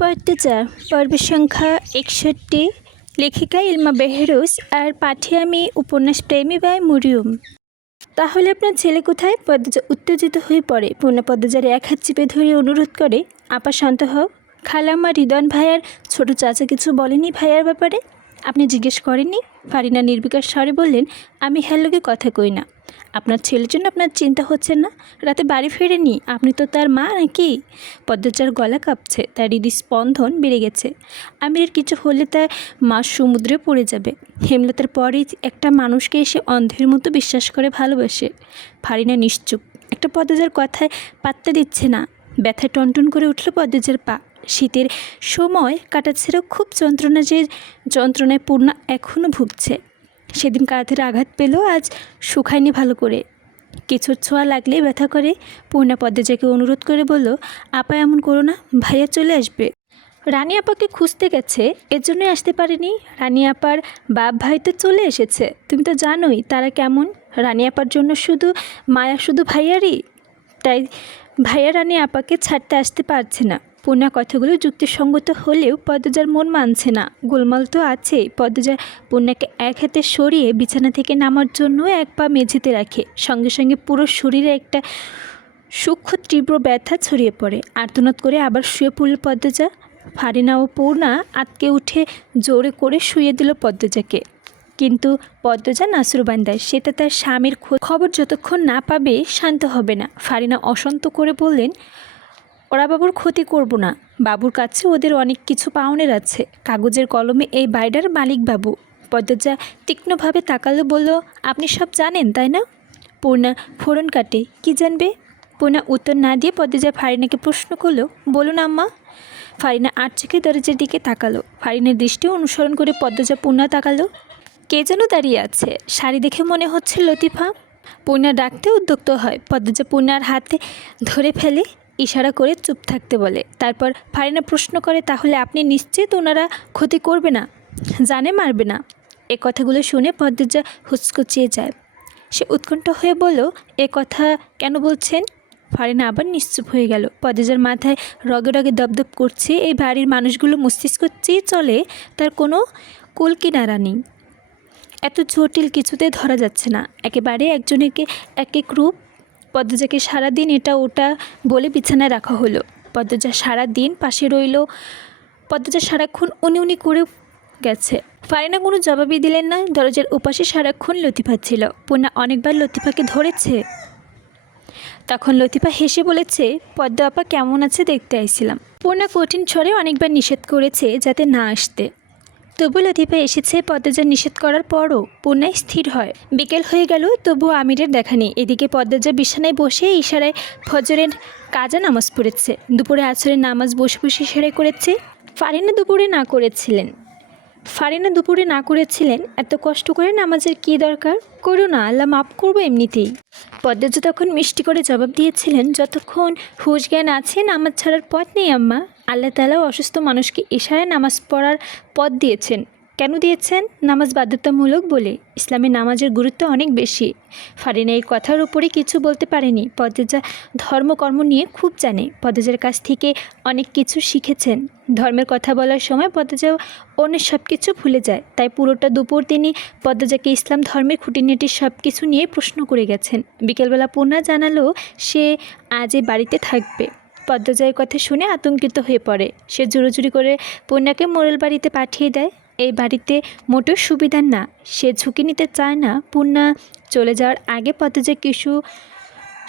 পর্তুজা পর্ব সংখ্যা 61। লেখিকা ইলমা বেহরুজ আর পাঠে আমি উপন্যাস প্রেমী বাই মরিয়ম। তাহলে আপনার ছেলে কোথায়? পদ্মজা উত্তেজিত হয়ে পড়ে। পূর্ণা পদ্মজার এক হাত চেপে ধরে অনুরোধ করে, আপা শান্ত হও। খালাম্মা রিদন ভাইয়ার ছোট চাচা কিছু বলেনি ভাইয়ার ব্যাপারে? আপনি জিজ্ঞেস করেননি? ফারিনা নির্বিকার স্বরে বললেন, আমি হ্যালোকে কথা কই না। আপনার ছেলের জন্য আপনার চিন্তা হচ্ছে না? রাতে বাড়ি ফেরেনি, আপনি তো তার মা নাকি? পদ্মজার গলা কাঁপছে, তার হৃদস্পন্দন বেড়ে গেছে। আমিরের কিছু হলে তার মা সমুদ্রে পড়ে যাবে। হেমলতার পরেই একটা মানুষকে এসে অন্ধের মতো বিশ্বাস করে ভালোবাসে। ফারিনা নিশ্চুপ, একটা পদ্মজার কথায় পাত্তা দিচ্ছে না। ব্যথায় টনটন করে উঠল পদ্মজার পা। শীতের সময় কাটাচ্ছেরও খুব যন্ত্রণা, যে যন্ত্রণায় পূর্ণা এখনও ভুগছে। সেদিন কাঁধের আঘাত পেল, আজ শুকায়নি ভালো করে। কিছুর ছোঁয়া লাগলেই ব্যথা করে। পূর্ণা পদ্মজাকে অনুরোধ করে বলল, আপা এমন করো না, ভাইয়া চলে আসবে। রানী আপাকে খুঁজতে গেছে, এর জন্যই আসতে পারেনি। রানী আপার বাপ ভাই তো চলে এসেছে, তুমি তো জানোই তারা কেমন। রানী আপার জন্য শুধু মায়া, শুধু ভাইয়ারই, তাই ভাইয়া রানী আপাকে ছাড়তে আসতে পারছে না। পূর্ণা কথাগুলো যুক্তিসঙ্গত হলেও পদ্মজার মন মানছে না। গোলমাল তো আছেই। পদ্মজা পূর্ণাকে এক হাতে সরিয়ে বিছানা থেকে নামার জন্য এক পা মেঝেতে রাখে। সঙ্গে সঙ্গে পুরো শরীরে একটা সূক্ষ্ম তীব্র ব্যথা ছড়িয়ে পড়ে। আর্তনাদ করে আবার শুয়ে পড়ল পদ্মজা। ফারিনা ও পূর্ণা আটকে উঠে জোরে করে শুয়ে দিল পদ্মজাকে। কিন্তু পদ্মজা নাসুরবান্দায়, সেটা তার স্বামীর খবর যতক্ষণ না পাবে শান্ত হবে না। ফারিনা অশান্ত করে বললেন, ওরা বাবুর ক্ষতি করব না, বাবুর কাছে ওদের অনেক কিছু পাওনের আছে। কাগজের কলমে এই বাড়িটার মালিক বাবু। পদ্মজা তীক্ষ্ণভাবে তাকালো, বলল, আপনি সব জানেন তাই না? পূর্ণা ফোড়ন কাটে, কি জানবে? পূর্ণা উত্তর না দিয়ে পদ্মজা ফারিনাকে প্রশ্ন করলো, বলুন আম্মা। ফারিনা আট চোখে দরজার দিকে তাকালো। ফারিনের দৃষ্টি অনুসরণ করে পদ্মজা পূর্ণা তাকালো। কে যেন দাঁড়িয়ে আছে, শাড়ি দেখে মনে হচ্ছে লতিফা। পূর্ণা ডাকতে উদ্যুক্ত হয়। পদ্মজা পূর্ণার হাতে ধরে ফেলে, ইশারা করে চুপ থাকতে বলে। তারপর ফারিনা প্রশ্ন করে, তাহলে আপনি নিশ্চিত ওনারা ক্ষতি করবে না, জানে মারবে না? এ কথাগুলো শুনে পদ্মজা হুচকুচিয়ে যায়। সে উৎকণ্ঠা হয়ে বলল, এ কথা কেন বলছেন? ফারিনা আবার নিশ্চুপ হয়ে গেল। পদ্মজার মাথায় রগে রগে দপদপ করছে। এই বাড়ির মানুষগুলো মস্তিষ্ক চেয়ে চলে, তার কোনো কুল কিনারা নেই। এত জটিল কিছুতে ধরা যাচ্ছে না, একেবারে একজনকে এক এক রূপ। পদ্মজাকে সারাদিন এটা ওটা বলে বিছানায় রাখা হলো। পদ্মজা সারাদিন পাশে রইল। পদ্মজা সারাক্ষণ উনি উনি করে গেছে। ফারিনা কোনো জবাবই দিলেন না। দরজার ওপাশে সারাক্ষণ লতিফা ছিল। পূর্ণা অনেকবার লতিফাকে ধরেছে। তখন লতিফা হেসে বলেছে, পদ্ম আপা কেমন আছে দেখতে আইছিলাম। পূর্ণা কঠিন স্বরে অনেকবার নিষেধ করেছে যাতে না আসতে, তবু লতিফা এসেছে। পদ্মজা নিষেধ করার পরও পূর্ণায় স্থির হয়। বিকেল হয়ে গেল, তবু আমিরের দেখা নেই। এদিকে পদ্মজা বিছানায় বসে ইশারায় ফজরের কাজা নামাজ পড়েছে। দুপুরে আসরের নামাজ বসে বসে ইশারায় করেছে। ফারিনা দুপুরে না করেছিলেন। এত কষ্ট করে নামাজের কী দরকার? করো না, আল্লাহ মাফ করবো এমনিতেই। পদ্মজা তখন মিষ্টি করে জবাব দিয়েছিলেন, যতক্ষণ হুঁশ জ্ঞান আছে নামাজ ছাড়ার পথ নেই আম্মা। আল্লাহ তাআলা অসুস্থ মানুষকে ইশারায় নামাজ পড়ার পথ দিয়েছেন। কেন দিয়েছেন? নামাজ বাধ্যতামূলক বলে। ইসলামে নামাজের গুরুত্ব অনেক বেশি। ফারিনা এই কথার উপরে কিছু বলতে পারেনি। পদ্মজা ধর্মকর্ম নিয়ে খুব জানে। পদ্মজার কাছ থেকে অনেক কিছু শিখেছেন। ধর্মের কথা বলার সময় পদ্মজা অন্য সব কিছু ভুলে যায়। তাই পুরোটা দুপুর তিনি পদ্মজাকে ইসলাম ধর্মের খুঁটিনাটি সব কিছু নিয়ে প্রশ্ন করে গেছেন। বিকেলবেলা পূর্ণা জানালো সে আজ এই বাড়িতে থাকবে। পদ্মজা এই কথা শুনে আতঙ্কিত হয়ে পড়ে। সে জোরাজুরি করে পূর্ণাকে মোড়ল বাড়িতে পাঠিয়ে দেয়। এই বাড়িতে মোটেও সুবিধার না, সে ঝুঁকি নিতে চায় না। পূর্ণা চলে যাওয়ার আগে পদ্মজা কিছু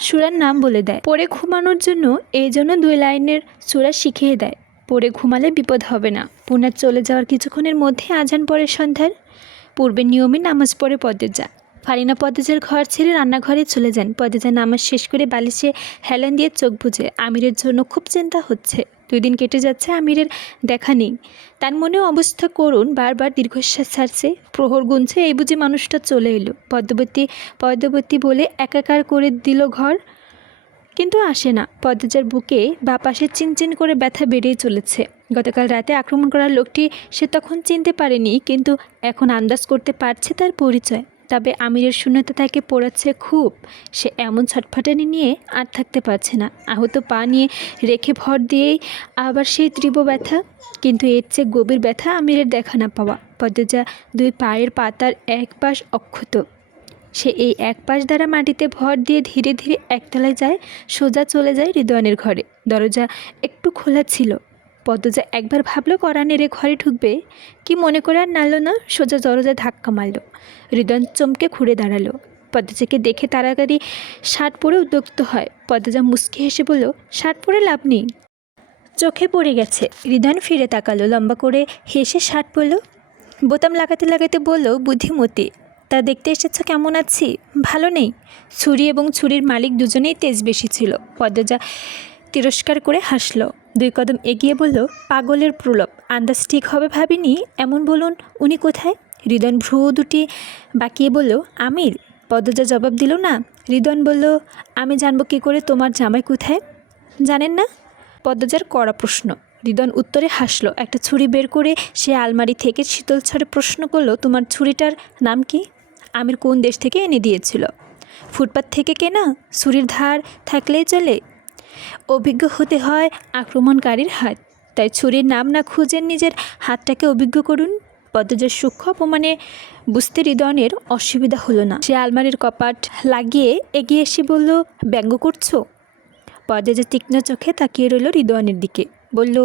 সূরার নাম বলে দেয়, পড়ে ঘুমানোর জন্য। এই জন্য 2 লাইনের সূরা শিখিয়ে দেয়, পড়ে ঘুমালে বিপদ হবে না। পূর্ণা চলে যাওয়ার কিছুক্ষণের মধ্যে আজান পড়ে সন্ধ্যার। পূর্বের নিয়মে নামাজ পড়ে পদ্মজা। ফারিনা পদ্মজার ঘর ছেড়ে রান্নাঘরে চলে যান। পদ্মজা নামাজ শেষ করে বালিশে হেলান দিয়ে চোখ বুজে। আমিরের জন্য খুব চিন্তা হচ্ছে। 2 দিন কেটে যাচ্ছে, আমিরের দেখা নেই। তার মনেও অবস্থা করুণ। বারবার দীর্ঘশ্বাস ছাড়ছে। প্রহর গুনছে, এই বুঝি মানুষটা চলে এলো। পদ্মবতী বলে একাকার করে দিল ঘর, কিন্তু আসে না। পদ্মজার বুকে বা পাশে চিনচিন করে ব্যথা বেড়েই চলেছে। গতকাল রাতে আক্রমণ করার লোকটি সে তখন চিনতে পারেনি, কিন্তু এখন আন্দাজ করতে পারছে তার পরিচয়। তবে আমিরের শূন্যতা তাকে পোড়াচ্ছে খুব। সে এমন ছটফটানি নিয়ে আর থাকতে পারছে না। আহত পা নিয়ে রেখে ভর দিয়েই আবার সেই তীব্র ব্যথা। কিন্তু এর চেয়ে গভীর ব্যথা আমিরের দেখা না পাওয়া। পদ্মজা দুই পায়ের পাতার এক পাশ অক্ষত। সে এই এক পাশ দ্বারা মাটিতে ভর দিয়ে ধীরে ধীরে একতলায় যায়, সোজা চলে যায় রিদওয়ানের ঘরে। দরজা একটু খোলা ছিল। পদ্মজা একবার ভাবলো কড়া নেড়ে ঘরে ঢুকবে, কি মনে করে আর নাড়ল না, সোজা দরজায় ধাক্কা মারল। রিদওয়ান চমকে ঘুরে দাঁড়ালো। পদ্মজাকে দেখে তাড়াতাড়ি শার্ট পরে উদ্যক্ত হয়। পদ্মজা মুচকি হেসে বলল, শার্ট পরে লাভ নেই, চোখে পড়ে গেছে। রিদওয়ান ফিরে তাকালো, লম্বা করে হেসে শার্ট পরল। বোতাম লাগাতে লাগাতে বলল, বুদ্ধিমতী, তা দেখতে এসেছ কেমন আছি? ভালো নেই। ছুরি এবং ছুরির মালিক দুজনেই তেজ বেশি ছিল। পদ্মজা তিরস্কার করে হাসল, দুই কদম এগিয়ে বলল, পাগলের প্রলোভ, আন্দাজ ঠিক হবে ভাবিনি। এমন বলুন, উনি কোথায়? রিদওয়ান ভ্রু দুটি বাঁকিয়ে বলল, আমির। পদ্মজা জবাব দিল না। রিদওয়ান বলল, আমি জানবো কী করে তোমার জামাই কোথায়? জানেন না? পদ্মজার কড়া প্রশ্ন। রিদওয়ান উত্তরে হাসল। একটা ছুরি বের করে সে আলমারি থেকে শীতল ছড়ে প্রশ্ন করল, তোমার ছুরিটার নাম কি? আমির কোন দেশ থেকে এনে দিয়েছিল? ফুটপাত থেকে কেনা? ছুরির ধার থাকলেই চলে? অভিজ্ঞ হতে হয় আক্রমণকারীর হাত, তাই ছুরির নাম না খুঁজে নিজের হাতটাকে অভিজ্ঞ করুন। পদ্মজার সূক্ষ্ম অপমানে বুঝতে রিদওয়ানের অসুবিধা হলো না। সে আলমারির কপাট লাগিয়ে এগিয়ে এসে বলল, ব্যঙ্গ করছো? পদ্মজা তীক্ষ্ণ চোখে তাকিয়ে রইল রিদওয়ানের দিকে। বলল,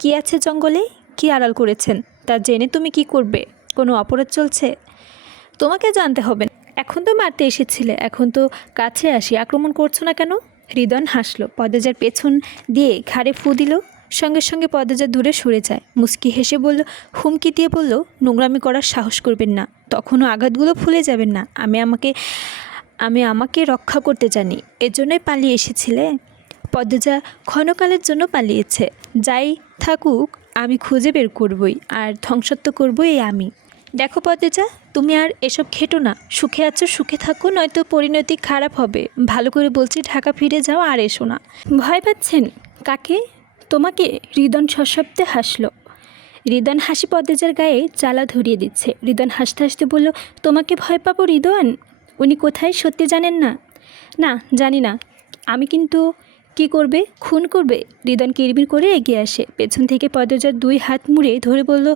কি আছে জঙ্গলে? কি আড়াল করেছেন? তা জেনে তুমি কি করবে? কোনো অপরাধ চলছে? তোমাকে জানতে হবে না। এখন তো মারতে এসেছিলে, এখন তো কাছে আসি, আক্রমণ করছো না কেন? রিদওয়ান হাসলো। পদ্মজার পেছন দিয়ে ঘাড়ে ফু দিল। সঙ্গে সঙ্গে পদ্মজা দূরে সরে যায়। মুচকি হেসে বলল, হুমকি দিয়ে বলল, নোংরামি করার সাহস করবেন না, তখনও আঘাতগুলো ভুলে যাবেন না। আমি আমাকে রক্ষা করতে জানি, এজন্যই পালিয়ে এসেছিলে। পদ্মজা ক্ষণকালের জন্য পালিয়েছে। যাই থাকুক, আমি খুঁজে বের করবই, আর ধ্বংসত্ব করবই আমি। দেখো পদ্মজা, তুমি আর এসব খেটো না। সুখে আছো, সুখে থাকো, নয়তো পরিণতি খারাপ হবে। ভালো করে বলছি, ঢাকা ফিরে যাও, আর এসো না। ভয় পাচ্ছেন? কাকে? তোমাকে। রিদওয়ান সশব্দে হাসল। রিদওয়ান হাসি পদ্মজার গায়ে জ্বালা ধরিয়ে দিচ্ছে। রিদওয়ান হাসতে হাসতে বলল, তোমাকে ভয় পাবো রিদওয়ান? উনি কোথায় সত্যি জানেন না? না, জানি না। আমি কিন্তু কি করবে? খুন করবে? রিদওয়ান কিরবির করে এগিয়ে আসে। পেছন থেকে পদ্মজার দুই হাত মুড়ে ধরে বলল,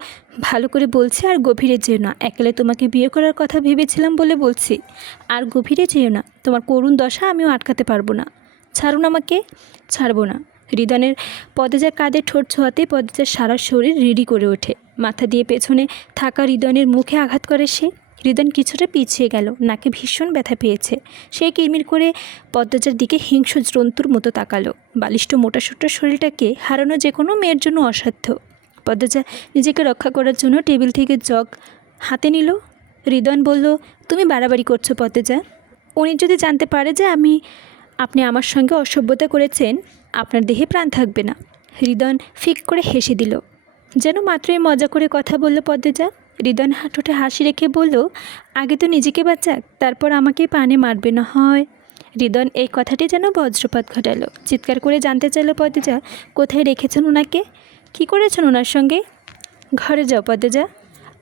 ভালো করে বলছি, আর গভীরে যেও না। একেলে তোমাকে বিয়ে করার কথা ভেবেছিলাম বলে বলছি, আর গভীরে যেও না। তোমার করুণ দশা আমিও আটকাতে পারবো না। ছাড়ুন আমাকে। ছাড়বো না। রিদওয়ানের পদ্মজার কাঁধে ঠোঁট ছোঁয়াতে পদ্মজার সারা শরীর রিডি করে ওঠে। মাথা দিয়ে পেছনে থাকা রিদওয়ানের মুখে আঘাত করে সে। রিদওয়ান কিছুটা পিছিয়ে গেল, নাকে ভীষণ ব্যথা পেয়েছে। সে কিরমির করে পদ্মজার দিকে হিংস্র জন্তুর মতো তাকালো। বালিষ্ঠ মোটাসোটা শরীরটাকে হারানো যে কোনো মেয়ের জন্য অসাধ্য। পদ্মজা নিজেকে রক্ষা করার জন্য টেবিল থেকে জগ হাতে নিল। রিদওয়ান বলল, তুমি বাড়াবাড়ি করছো পদ্মজা। উনি যদি জানতে পারে যে আপনি আমার সঙ্গে অসভ্যতা করেছেন, আপনার দেহে প্রাণ থাকবে না। রিদওয়ান ফিক করে হেসে দিল, যেন মাত্রই মজা করে কথা বলল পদ্মজা। রিদওয়ান ঠোঁটে হাসি রেখে বলল, আগে তো নিজেকে বাঁচাক, তারপর আমাকে পানে মারবে না হয়। রিদওয়ান এই কথাটি যেন বজ্রপাত ঘটালো। চিৎকার করে জানতে চাইল পদ্মজা, কোথায় রেখেছেন ওনাকে? কি করেছেন ওনার সঙ্গে? ঘরে যাও পদ্মজা।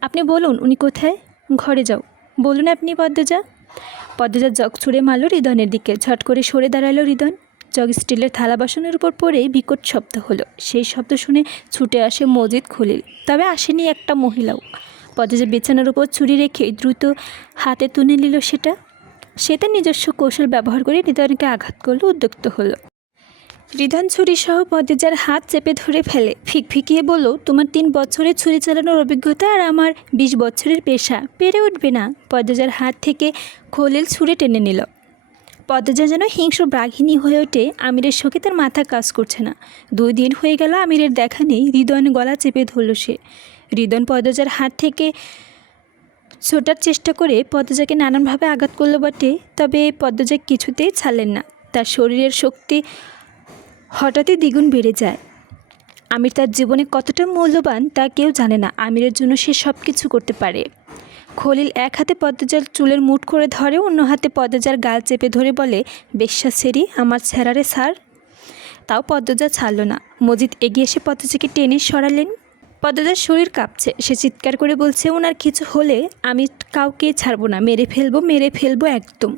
আপনি বলুন, উনি কোথায়? ঘরে যাও বলুন আপনি পদ্মজা। পদ্মজা জগ ছুঁড়ে মারল রিদওয়ানের দিকে। ঝট করে সরে দাঁড়ালো রিদওয়ান। জগ স্টিলের থালা বাসনের উপর পড়ে বিকট শব্দ হলো। সেই শব্দ শুনে ছুটে আসে মজিদ খলিল, তবে আসেনি একটা মহিলাও। পদ্মজা বিছানার উপর ছুরি রেখে দ্রুত হাতে তুলে নিল সেটা। সে তার নিজস্ব কৌশল ব্যবহার করে রিদওয়ানকে আঘাত করল, উদ্যক্ত হলো। রিদওয়ান ছুরিসহ পদ্মজার হাত চেপে ধরে ফেলে, ফিকফিকিয়ে বলল, তোমার 3 বছরের ছুরি চালানোর অভিজ্ঞতা আর আমার 20 বছরের পেশা, পেরে উঠবে না। পদ্মজার হাত থেকে খলিল ছুরি টেনে নিল। পদ্মজা যেন হিংস্র বাঘিনী হয়ে ওঠে। আমিরের শোকে তার মাথা কাজ করছে না। 2 দিন হয়ে গেল আমিরের দেখা নেই। রিদওয়ান গলা চেপে ধরল সে। রিদওয়ান পদ্মজার হাত থেকে ছোটার চেষ্টা করে পদ্মজাকে নানানভাবে আঘাত করল বটে, তবে পদ্মজা কিছুতেই ছাড়লেন না। তার শরীরের শক্তি হঠাৎই দ্বিগুণ বেড়ে যায়। আমির তার জীবনে কতটা মূল্যবান তা কেউ জানে না। আমিরের জন্য সে সব কিছু করতে পারে। খলিল এক হাতে পদ্মজার চুলের মুঠ করে ধরে, অন্য হাতে পদ্মজার গাল চেপে ধরে বলে, বেশ্যা সেরি, আমার ছেঁড়ারে সার। তাও পদ্মজা ছাড়ল না। মজিদ এগিয়ে এসে পদ্মজাকে টেনে সরালেন। পদ্মজার শরীর কাঁপছে। সে চিৎকার করে বলছে, ওনার কিছু হলে আমি কাউকে ছাড়বো না, মেরে ফেলবো একদম।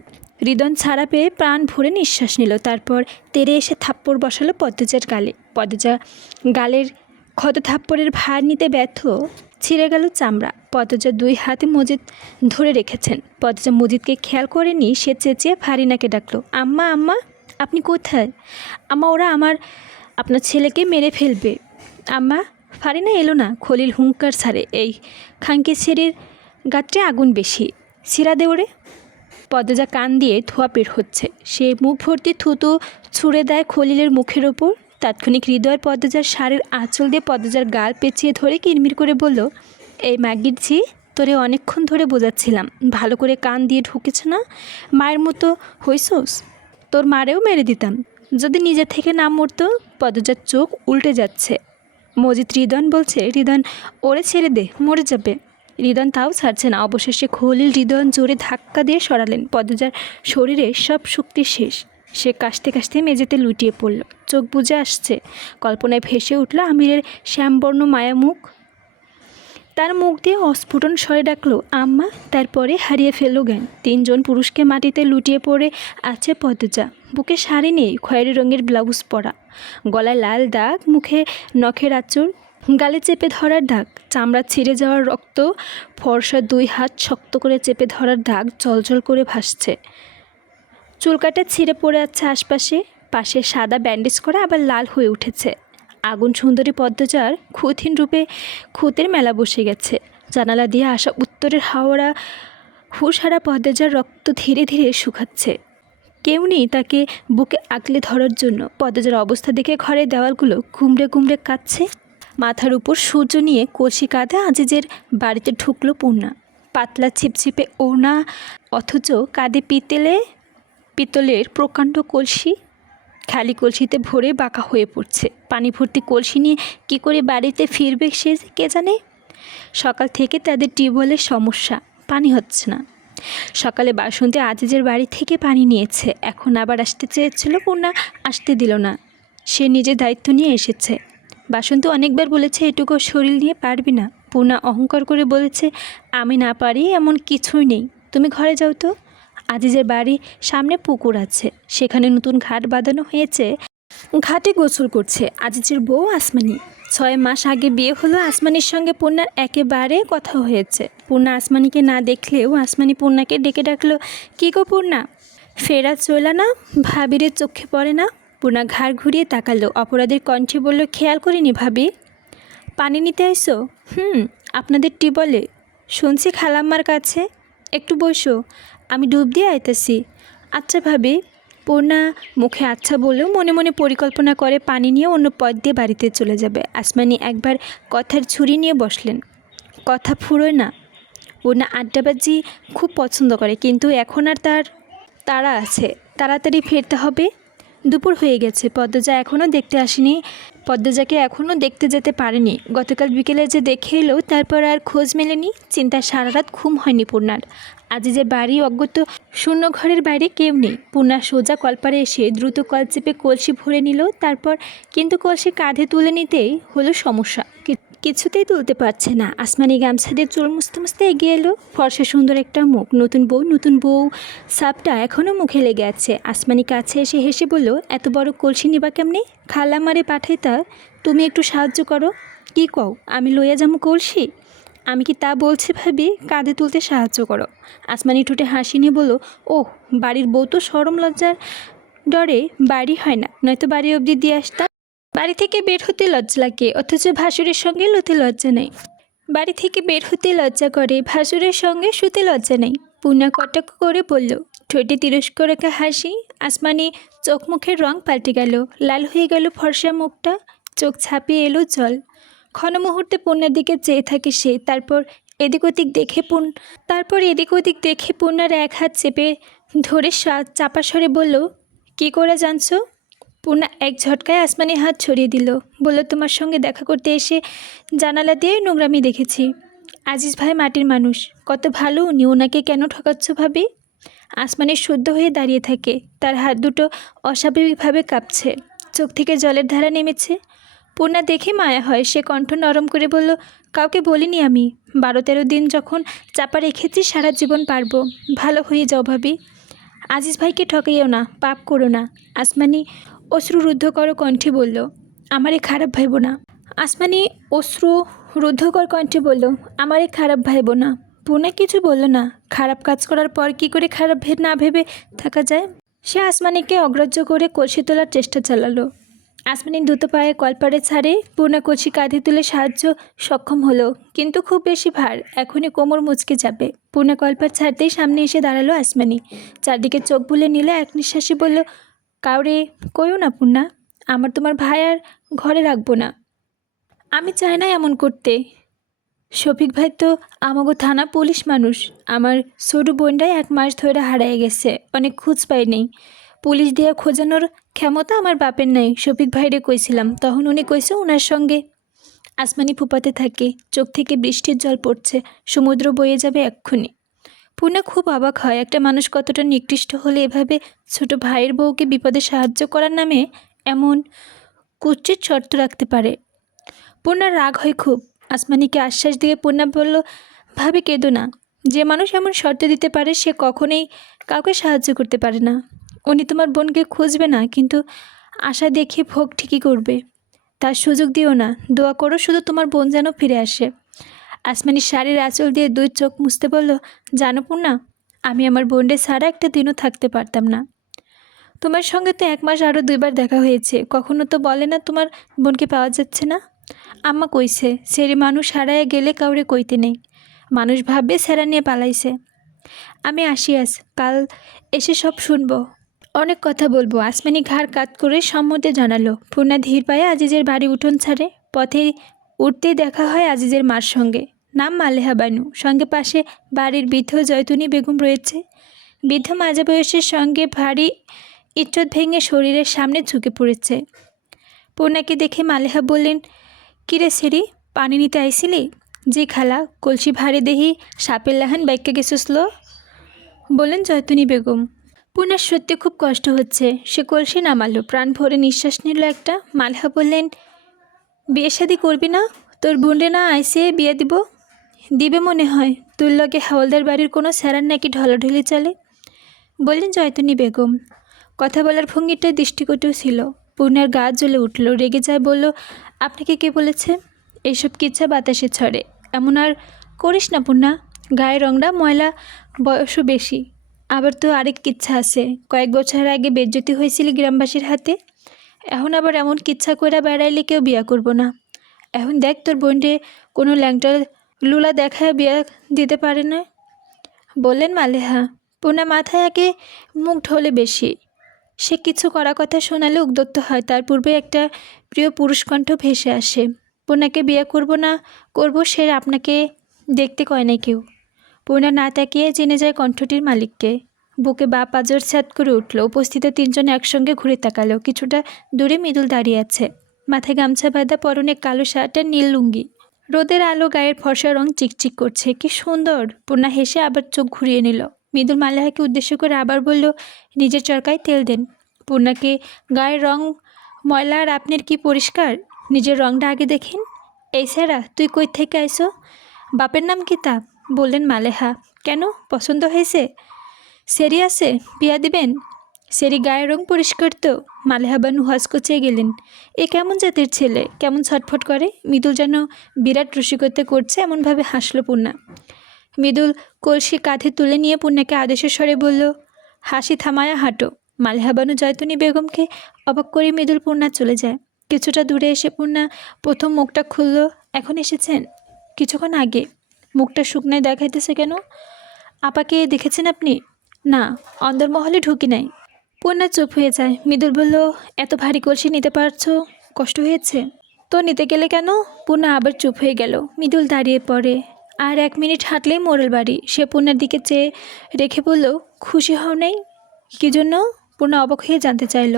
হৃদন ছাড়া পেয়ে প্রাণ ভরে নিঃশ্বাস নিল। তারপর তেড়ে এসে থাপ্পড় বসালো পদ্মজার গালে। পদ্মজা গালের ক্ষত থাপ্পড়ের ভার নিতে ব্যর্থ, ছিঁড়ে গেল চামড়া। পদ্মজা 2 হাতে মজিদ ধরে রেখেছেন। পদ্মজা মজিদকে খেয়াল করেনি। সে চেঁচিয়ে ফারিনাকে ডাকলো, আম্মা আম্মা, আপনি কোথায়? আম্মা, ওরা আপনার ছেলেকে মেরে ফেলবে আম্মা। ফারিনা এলো না। খলিল হুঙ্কার ছাড়ে, এই খাঙ্কি ছেড়ির গাত্রে আগুন বেশি, ছিঁড়া দেওরে। পদ্মজা কান দিয়ে ধোঁয়া বের হচ্ছে। সে মুখ ভর্তি থুতু ছুঁড়ে দেয় খলিলের মুখের ওপর। তাৎক্ষণিক হৃদয় পদ্মজার শাড়ির আঁচল দিয়ে পদ্মজার গাল পেঁচিয়ে ধরে কিরমির করে বলল, এই মাগির ঝি, তোরে অনেকক্ষণ ধরে বোঝাচ্ছিলাম, ভালো করে কান দিয়ে ঢুকেছ না? মায়ের মতো হইছোস? তোর মারেও মেরে দিতাম যদি নিজে থেকে না মরতো। পদ্মজার চোখ উল্টে যাচ্ছে। মজিদ হৃদন বলছে, হৃদন ওরে ছেড়ে দে, মরে যাবে। হৃদন তাও ছাড়ছে না। অবশেষে খলিল হৃদন জোরে ধাক্কা দিয়ে সরালেন। পদ্মজার শরীরে সব শক্তি শেষ। সে কাশতে কাশতে মেঝেতে লুটিয়ে পড়ল। চোখ বুজে আসছে। কল্পনায় ভেসে উঠল আমিরের শ্যামবর্ণ মায়ামুখ। তার মুখ দিয়ে অস্ফুটন স্বরে ডাকলো, আম্মা। তারপরে হারিয়ে ফেলল জ্ঞান। 3 জন পুরুষকে মাটিতে লুটিয়ে পড়ে আছে পদ্মজা। বুকে শাড়ি নেই, খয়েরি রঙের ব্লাউজ পরা, গলায় লাল দাগ, মুখে নখের আঁচড়, গালে চেপে ধরার দাগ, চামড়া ছিঁড়ে যাওয়ার রক্ত, ফর্সা 2 হাত শক্ত করে চেপে ধরার দাগ জলজল করে ভাসছে। চুলকাটা ছিঁড়ে পড়ে আছে আশপাশে। পাশে সাদা ব্যান্ডেজ করা, আবার লাল হয়ে উঠেছে। আগুন সুন্দরী পদ্মজার ক্ষুথিন রূপে খুঁতের মেলা বসে গেছে। জানালা দিয়ে আসা উত্তরের হাওড়া হুশহারা পদ্মজার রক্ত ধীরে ধীরে শুকাচ্ছে। কেউ নেই তাকে বুকে আগলে ধরার জন্য। পদ্মজার অবস্থা দেখে ঘরের দেওয়ালগুলো কুমড়ে কুমড়ে কাঁদছে। মাথার উপর সূর্য নিয়ে কলসি কাঁধে আজিজের বাড়িতে ঢুকলো পূর্ণা। পাতলা ছিপছিপে ওড়না, অথচ কাঁধে পিতলের প্রকাণ্ড কলসি। খালি কলসিতে ভরে বাঁকা হয়ে পড়ছে। পানি ভর্তি কলসি নিয়ে কী করে বাড়িতে ফিরবে সে কে জানে। সকাল থেকে তাদের টিউবওয়েলের সমস্যা, পানি হচ্ছে না। সকালে বাসন্তী আজিজের বাড়ি থেকে পানি নিয়েছে। এখন আবার আসতে চেয়েছিল, পূর্ণা আসতে দিল না। সে নিজের দায়িত্ব নিয়ে এসেছে। বাসন্তী অনেকবার বলেছে এটুকু শরীর নিয়ে পারবি না। পূর্ণা অহংকার করে বলেছে, আমি না পারি এমন কিছুই নেই, তুমি ঘরে যাও তো। আজিজের বাড়ির সামনে পুকুর আছে, সেখানে নতুন ঘাট বাঁধানো হয়েছে। ঘাটে গোসল করছে আজিজের বউ আসমানি। 6 মাস আগে বিয়ে হলো আসমানির সঙ্গে পূর্ণার একেবারে কথা হয়েছে। পূর্ণা আসমানিকে না দেখলেও আসমানি পূর্ণাকে ডেকে ডাকলো, কী গো পূর্ণা, ফেরা চলা না? ভাবিরে চোখে পড়ে না? পূর্ণা ঘাড় ঘুরিয়ে তাকালো। অপরাধের কণ্ঠে বলল, খেয়াল করিনি ভাবি। পানি নিতে আইসো? আপনাদের টিউবওয়েলে শুনছি খালাম্মার কাছে। একটু বসো, আমি ডুব দিয়ে আইতাছি। আচ্ছা ভাবি। পূর্ণা মুখে আচ্ছা বললেও মনে মনে পরিকল্পনা করে পানি নিয়ে অন্য পথ দিয়ে বাড়িতে চলে যাবে। আসমানি একবার কথার ছুরি নিয়ে বসলেন। কথা ফুরোয় না। পূর্ণা আড্ডাবাজি খুব পছন্দ করে, কিন্তু এখন আর তার তাড়া আছে, তাড়াতাড়ি ফিরতে হবে। দুপুর হয়ে গেছে। পদ্মজা এখনও দেখতে আসেনি। পদ্মজাকে এখনও দেখতে যেতে পারেনি। গতকাল বিকেলে যে দেখে এলো, তারপর আর খোঁজ মেলেনি। চিন্তায় সারা রাত ঘুম হয়নি পূর্ণার। আজিজের বাড়ি অজ্ঞত শূন্য, ঘরের বাইরে কেউ নেই। পূর্ণা সোজা কলপারে এসে দ্রুত কল চেপে কলসি ভরে নিল। তারপর কিন্তু কলসি কাঁধে তুলে নিতেই হলো সমস্যা। কিছুতেই তুলতে পারছে না। আসমানি গামছা দিয়ে চুল মুছতে মুছতে এগিয়ে এলো। ফর্সা সুন্দর একটা মুখ, নতুন বউ সাপটা এখনও মুখে লেগে আছে। আসমানি কাছে এসে হেসে বলল, এত বড় কলসি নিবা কেমনি? খালামারে পাঠাইতা, তুমি একটু সাহায্য করো। কি কও, আমি লইয়া যাবো কলসি? আমি কি তা বলছি ভাবি, কাঁধে তুলতে সাহায্য করো। আসমানি ঠোঁটে হাসি নিয়ে বলল, ওহ, বাড়ির বউ তো শরম লজ্জার ডরে বাড়ি হয় না, নয়তো বাড়ি অবধি দিয়ে আসতাম। বাড়ি থেকে বের হতে লজ্জা লাগে, অথচ ভাসুরের সঙ্গে লুতে লজ্জা নেই। বাড়ি থেকে বের হতে লজ্জা করে, ভাসুরের সঙ্গে শুতে লজ্জা নেই। পূর্ণা কটাক্ষ করে বলল। ঠোঁটে তিরস্ক রেখা হাসি। আসমানি চোখ মুখের রং পাল্টে গেল, লাল হয়ে গেল ফর্সা মুখটা। চোখ ছাপিয়ে এলো জল। ক্ষণ মুহূর্তে পূর্ণার দিকে চেয়ে থাকে সে। তারপর এদিক ওদিক দেখে পূর্ণার এক হাত চেপে ধরে চাপা স্বরে বলল, কী করে জানছো? পূর্ণা এক ঝটকায় আসমানির হাত ছড়িয়ে দিল। বলল, তোমার সঙ্গে দেখা করতে এসে জানালা দিয়ে নোংরামি দেখেছি। আজিজ ভাই মাটির মানুষ, কত ভালো উনি, ওনাকে কেন ঠকাচ্ছ ভাবি? আসমানি শুদ্ধ হয়ে দাঁড়িয়ে থাকে। তার হাত দুটো অস্বাভাবিকভাবে কাঁপছে। চোখ থেকে জলের ধারা নেমেছে। পূর্ণা দেখে মায়া হয়। সে কণ্ঠ নরম করে বলল, কাউকে বলিনি আমি। 12-13 দিন যখন চাপা রেখেছি সারা জীবন পারবো। ভালো হয়ে যাও ভাবি। আজিজ ভাইকে ঠকাইও না, পাপ করো না। আসমানি অশ্রুরুদ্ধকর কণ্ঠে বলল, আমারে খারাপ ভাইব না। আসমানি অশ্রুরুদ্ধকর কণ্ঠে বলল, আমারে খারাপ ভাইব না। পূর্ণা কিছু বলল না। খারাপ কাজ করার পর কি করে খারাপ না ভেবে থাকা যায়? সে আসমানিকে অগ্রাহ্য করে কলসি তোলার চেষ্টা চালালো। আসমানি দ্রুত পায়ে কলপারে ছাড়ে। পূর্ণা কলসি কাঁধে তুলে সাহায্য সক্ষম হলো, কিন্তু খুব বেশি ভার, এখনই কোমর মুচকে যাবে। পূর্ণা কলপার ছাড়তেই সামনে এসে দাঁড়ালো আসমানি। চারদিকে চোখ বুলে নিলে এক নিঃশ্বাসে বলল, কাউরে কইও না পূর্ণা, আমার তোমার ভাই আর ঘরে রাখবো না। আমি চাই না এমন করতে। শফিক ভাই তো আমাগো থানা পুলিশ মানুষ। আমার ছোট বোনটাই 1 মাস ধরে হারায় গেছে, অনেক খোঁজ পাই নেই। পুলিশ দিয়ে খোঁজানোর ক্ষমতা আমার বাপের নেই। শফিক ভাইরে কইছিলাম, তখন উনি কইছে ওনার সঙ্গে। আসমানি ফুপাতে থাকে, চোখ থেকে বৃষ্টির জল পড়ছে, সমুদ্র বয়ে যাবে এক্ষুনি। পূর্ণা খুব অবাক হয়, একটা মানুষ কতটা নিকৃষ্ট হলে এভাবে ছোট ভাইয়ের বউকে বিপদে সাহায্য করার নামে এমন কুৎসিত শর্ত রাখতে পারে। পূর্ণার রাগ হয় খুব। আসমানিকে আশ্বাস দিয়ে পূর্ণা বলল, ভাবি কেঁদো না। যে মানুষ এমন শর্ত দিতে পারে সে কখনোই কাউকে সাহায্য করতে পারে না। উনি তোমার বোনকে খুঁজবে না, কিন্তু আশা দেখে ভোগ ঠিকই করবে। তার সুযোগ দিও না, দোয়া করো শুধু তোমার বোন যেন ফিরে আসে। আসমানি শাড়ির আঁচল দিয়ে 2 চোখ মুছতে বলল, জানো পূর্ণা, আমি আমার বোনরে ছাড়া একটা দিনও থাকতে পারতাম না। তোমার সঙ্গে তো 1 মাস আরও 2 বার দেখা হয়েছে, কখনো তো বলে না তোমার বোনকে পাওয়া যাচ্ছে না। আম্মা কইছে, সেরি মানুষ হারায় গেলে কাউরে কইতে নেই, মানুষ ভাববে সেরা নিয়ে পালাইছে। আমি আসি আজ, কাল এসে সব শুনবো, অনেক কথা বলবো। আসমানি ঘাড় কাত করে সম্মতি জানালো। পূর্ণা ধীর পায়ে আজিজের বাড়ি উঠোন ছাড়ে। পথে উঠতেই দেখা হয় আজিজের মার সঙ্গে। নাম মালেহা বানু। সঙ্গে পাশে বাড়ির বৃদ্ধ জয়তুনি বেগম রয়েছে। বৃদ্ধ মাঝা বয়সের সঙ্গে ভারী ইজ্জত ভেঙে শরীরের সামনে ঝুঁকে পড়েছে। পূর্ণাকে দেখে মালেহা বললেন, কিরে সেরি, পানি নিতে আইছিলি? জি খালা, কলসি ভারী দেহি সাপের লাহান বাইকে গেছিসলো, বললেন জয়তুনি বেগম। পূর্ণার সত্যি খুব কষ্ট হচ্ছে। সে কলসি নামালো, প্রাণ ভরে নিঃশ্বাস নিল একটা। মালেহা বললেন, বিয়ে শাদি করবি না? তোর বোনরে না আইসে বিয়ে দিব? দিবে মনে হয়। তোর লগে হাওলদার বাড়ির কোনো স্যারার নাকি ঢলাঢলি চলে, বললেন জয়তুনি বেগম। কথা বলার ভঙ্গিটা দৃষ্টিকটু ছিল। পূর্ণার গা জ্বলে উঠল, রেগে যায় বলল, আপনাকে কে বলেছে? এইসব কিচ্ছা বাতাসে ছড়ে, এমন আর করিস না পূর্ণা। গায়ের রংটা ময়লা, বয়সও বেশি। আবার তো আরেক কিচ্ছা আছে, কয়েক বছর আগে বেজ্জতি হয়েছিলি গ্রামবাসীর হাতে। এখন আবার এমন কিচ্ছা কইরা বেড়াইলে কেউ বিয়া করব না। এখন দেখ তোর বোনরে কোনো ল্যাংটা লুলা দেখায় বিয়া দিতে পারে না, বললেন মালেহা। পূর্ণা মাথায় আগে মুখ ঢোলে বেশি। সে কিছু করা কথা শোনালে উদ্যত হয়। তার পূর্বে একটা প্রিয় পুরুষ কণ্ঠ ভেসে আসে, পূর্ণাকে বিয়ে করব না করব সে আপনাকে দেখতে কয় নাই কেউ। পূর্ণা না তাকিয়ে জেনে যায় কণ্ঠটির মালিককে। বুকে বা পাজর ছ্যাদ করে উঠল। উপস্থিত 3 জন একসঙ্গে ঘুরে তাকালো। কিছুটা দূরে মৃদুল দাঁড়িয়ে আছে, মাথায় গামছা বাঁধা, পরনে কালো শার্ট আর নীল লুঙ্গি। রোদের আলো গায়ের ফর্সা রং চিকচিক করছে। কি সুন্দর! পূর্ণা হেসে আবার চোখ ঘুরিয়ে নিল। মৃদুল মালেহাকে উদ্দেশ্য করে আবার বলল, নিজের চরকায় তেল দেন। পূর্ণাকে, গায়ের রং ময়লা আর আপনার কি পরিষ্কার? নিজের রংটা আগে দেখেন। এই স্যারা, তুই কই থেকে আইসো? বাপের নাম কি তা? বললেন মালেহা। কেন, পছন্দ হয়েছে? সেরি আছে, বিয়া দিবেন? সেরি গায়ের রং পরিষ্কার তো? মালেহা বানু হসকচে গেলেন। এ কেমন জাতের ছেলে, কেমন ছটফট করে। মৃদুল যেন বিরাট রসিকতা করছে এমনভাবে হাসল পূর্ণা। মৃদুল কলসি কাঁধে তুলে নিয়ে পূর্ণাকে আদেশের স্বরে বলল, হাসি থামায়া হাঁটো। মালেহা বানু জয়তুনি বেগমকে অবাক করে মৃদুল পূর্ণা চলে যায়। কিছুটা দূরে এসে পূর্ণা প্রথম মুখটা খুলল। এখন এসেছেন? কিছুক্ষণ আগে। মুখটা শুকনায় দেখাইতেছে কেন? আপাকে দেখেছেন আপনি? না, অন্দরমহলে ঢুকি নাই। পূর্ণা চুপ হয়ে যায়। মৃদুল বলল, এত ভারী কলসি নিতে পারছো, কষ্ট হয়েছে তো নিতে গেলে কেন? পূর্ণা আবার চুপ হয়ে গেল। মৃদুল দাঁড়িয়ে পড়ে। আর 1 মিনিট হাঁটলেই মোড়ল বাড়ি। সে পূর্ণার দিকে চেয়ে রেখে বলল, খুশি হও নাই? কী জন্য? পূর্ণা অবাক হয়ে জানতে চাইল।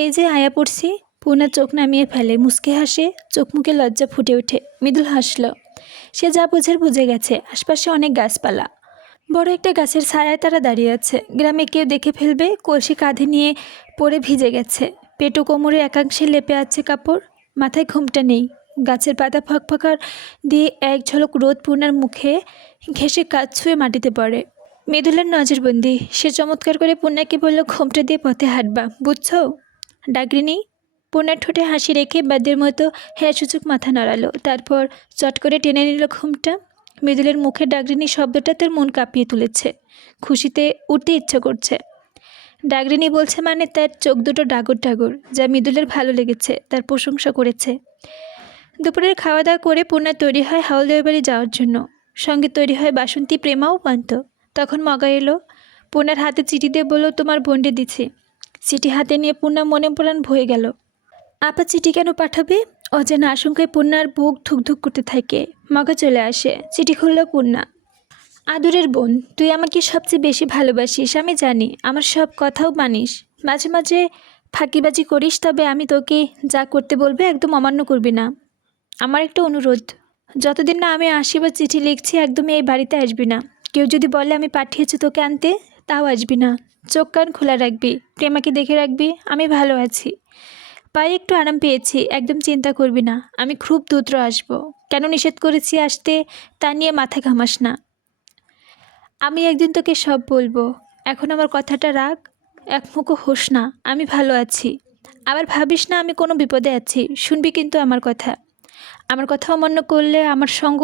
এই যে আয়া পড়ছি। পূর্ণা চোখ নামিয়ে ফেলে, মুচকে হাসে, চোখ মুখে লজ্জা ফুটে ওঠে। মৃদুল হাসল। সে যা বোঝার বুঝে গেছে। আশপাশে অনেক গাছপালা, বড় একটা গাছের ছায়ায় তারা দাঁড়িয়ে আছে। গ্রামে কেউ দেখে ফেলবে। কলসি কাঁধে নিয়ে পড়ে ভিজে গেছে। পেটু কোমরে একাংশে লেপে আছে কাপড়। মাথায় ঘুমটা নেই। গাছের পাতা ফকফকার দিয়ে এক ঝলক রোদ পূর্ণার মুখে ঘেঁষে কাজ ছুঁয়ে মাটিতে পড়ে। মৃদুলের নজরবন্দি। সে চমৎকার করে পূর্ণাকে বলল, ঘুমটা দিয়ে পথে হাঁটবা, বুঝছো? ডাকরিনি। পূর্ণার ঠোঁটে হাসি রেখে বাদ্যের মতো হ্যাঁ সূচক মাথা নাড়ালো। তারপর চট করে টেনে নিল ঘুমটা। মৃদুলের মুখে ডাকরিনি শব্দটা তার মন কাঁপিয়ে তুলেছে। খুশিতে উঠতে ইচ্ছা করছে। ডাকরিনি বলছে মানে তার চোখ দুটো ডাগর ডাগর, যা মৃদুলের ভালো লেগেছে, তার প্রশংসা করেছে। দুপুরের খাওয়া দাওয়া করে পূর্ণা তৈরি হয় হাওলদার বাড়ি যাওয়ার জন্য। সঙ্গে তৈরি হয় বাসন্তী, প্রেমাও পান্ত। তখন মগা এলো। পূর্ণার হাতে চিঠি দিয়ে বলল, তোমার বোনডে দিছি। চিঠি হাতে নিয়ে পূর্ণা মনে প্রাণ ভয়ে গেল। আপা চিঠি কেন পাঠাবে? অজানা আশঙ্কায় পূর্ণার বুক ধুকধুক করতে থাকে। মগা চলে আসে। চিঠি খুলল পূর্ণা। আদরের বোন, তুই আমাকে সবচেয়ে বেশি ভালোবাসিস, আমি জানি। আমার সব কথাও মানিস। মাঝে মাঝে ফাঁকিবাজি করিস, তবে আমি তোকে যা করতে বলবে একদম অমান্য করবি না। আমার একটা অনুরোধ, যতদিন না আমি আসি বা চিঠি লিখছি একদমই এই বাড়িতে আসবি না। কেউ যদি বলে আমি পাঠিয়েছি তোকে আনতে, তাও আসবি না। চোখ কান খোলা রাখবি, প্রেমাকে দেখে রাখবি। আমি ভালো আছি, পায়ে একটু আরাম পেয়েছি, একদম চিন্তা করবি না। আমি খুব দ্রুত আসবো। কেন নিষেধ করেছি আসতে তা নিয়ে মাথা ঘামাস না। আমি একদিন তোকে সব বলবো। এখন আমার কথাটা রাখ, একমুখো হোস না। আমি ভালো আছি। আবার ভাবিস না আমি কোনো বিপদে আছি। শুনবি কিন্তু আমার কথা। আমার কথা অমান্য করলে আমার সঙ্গ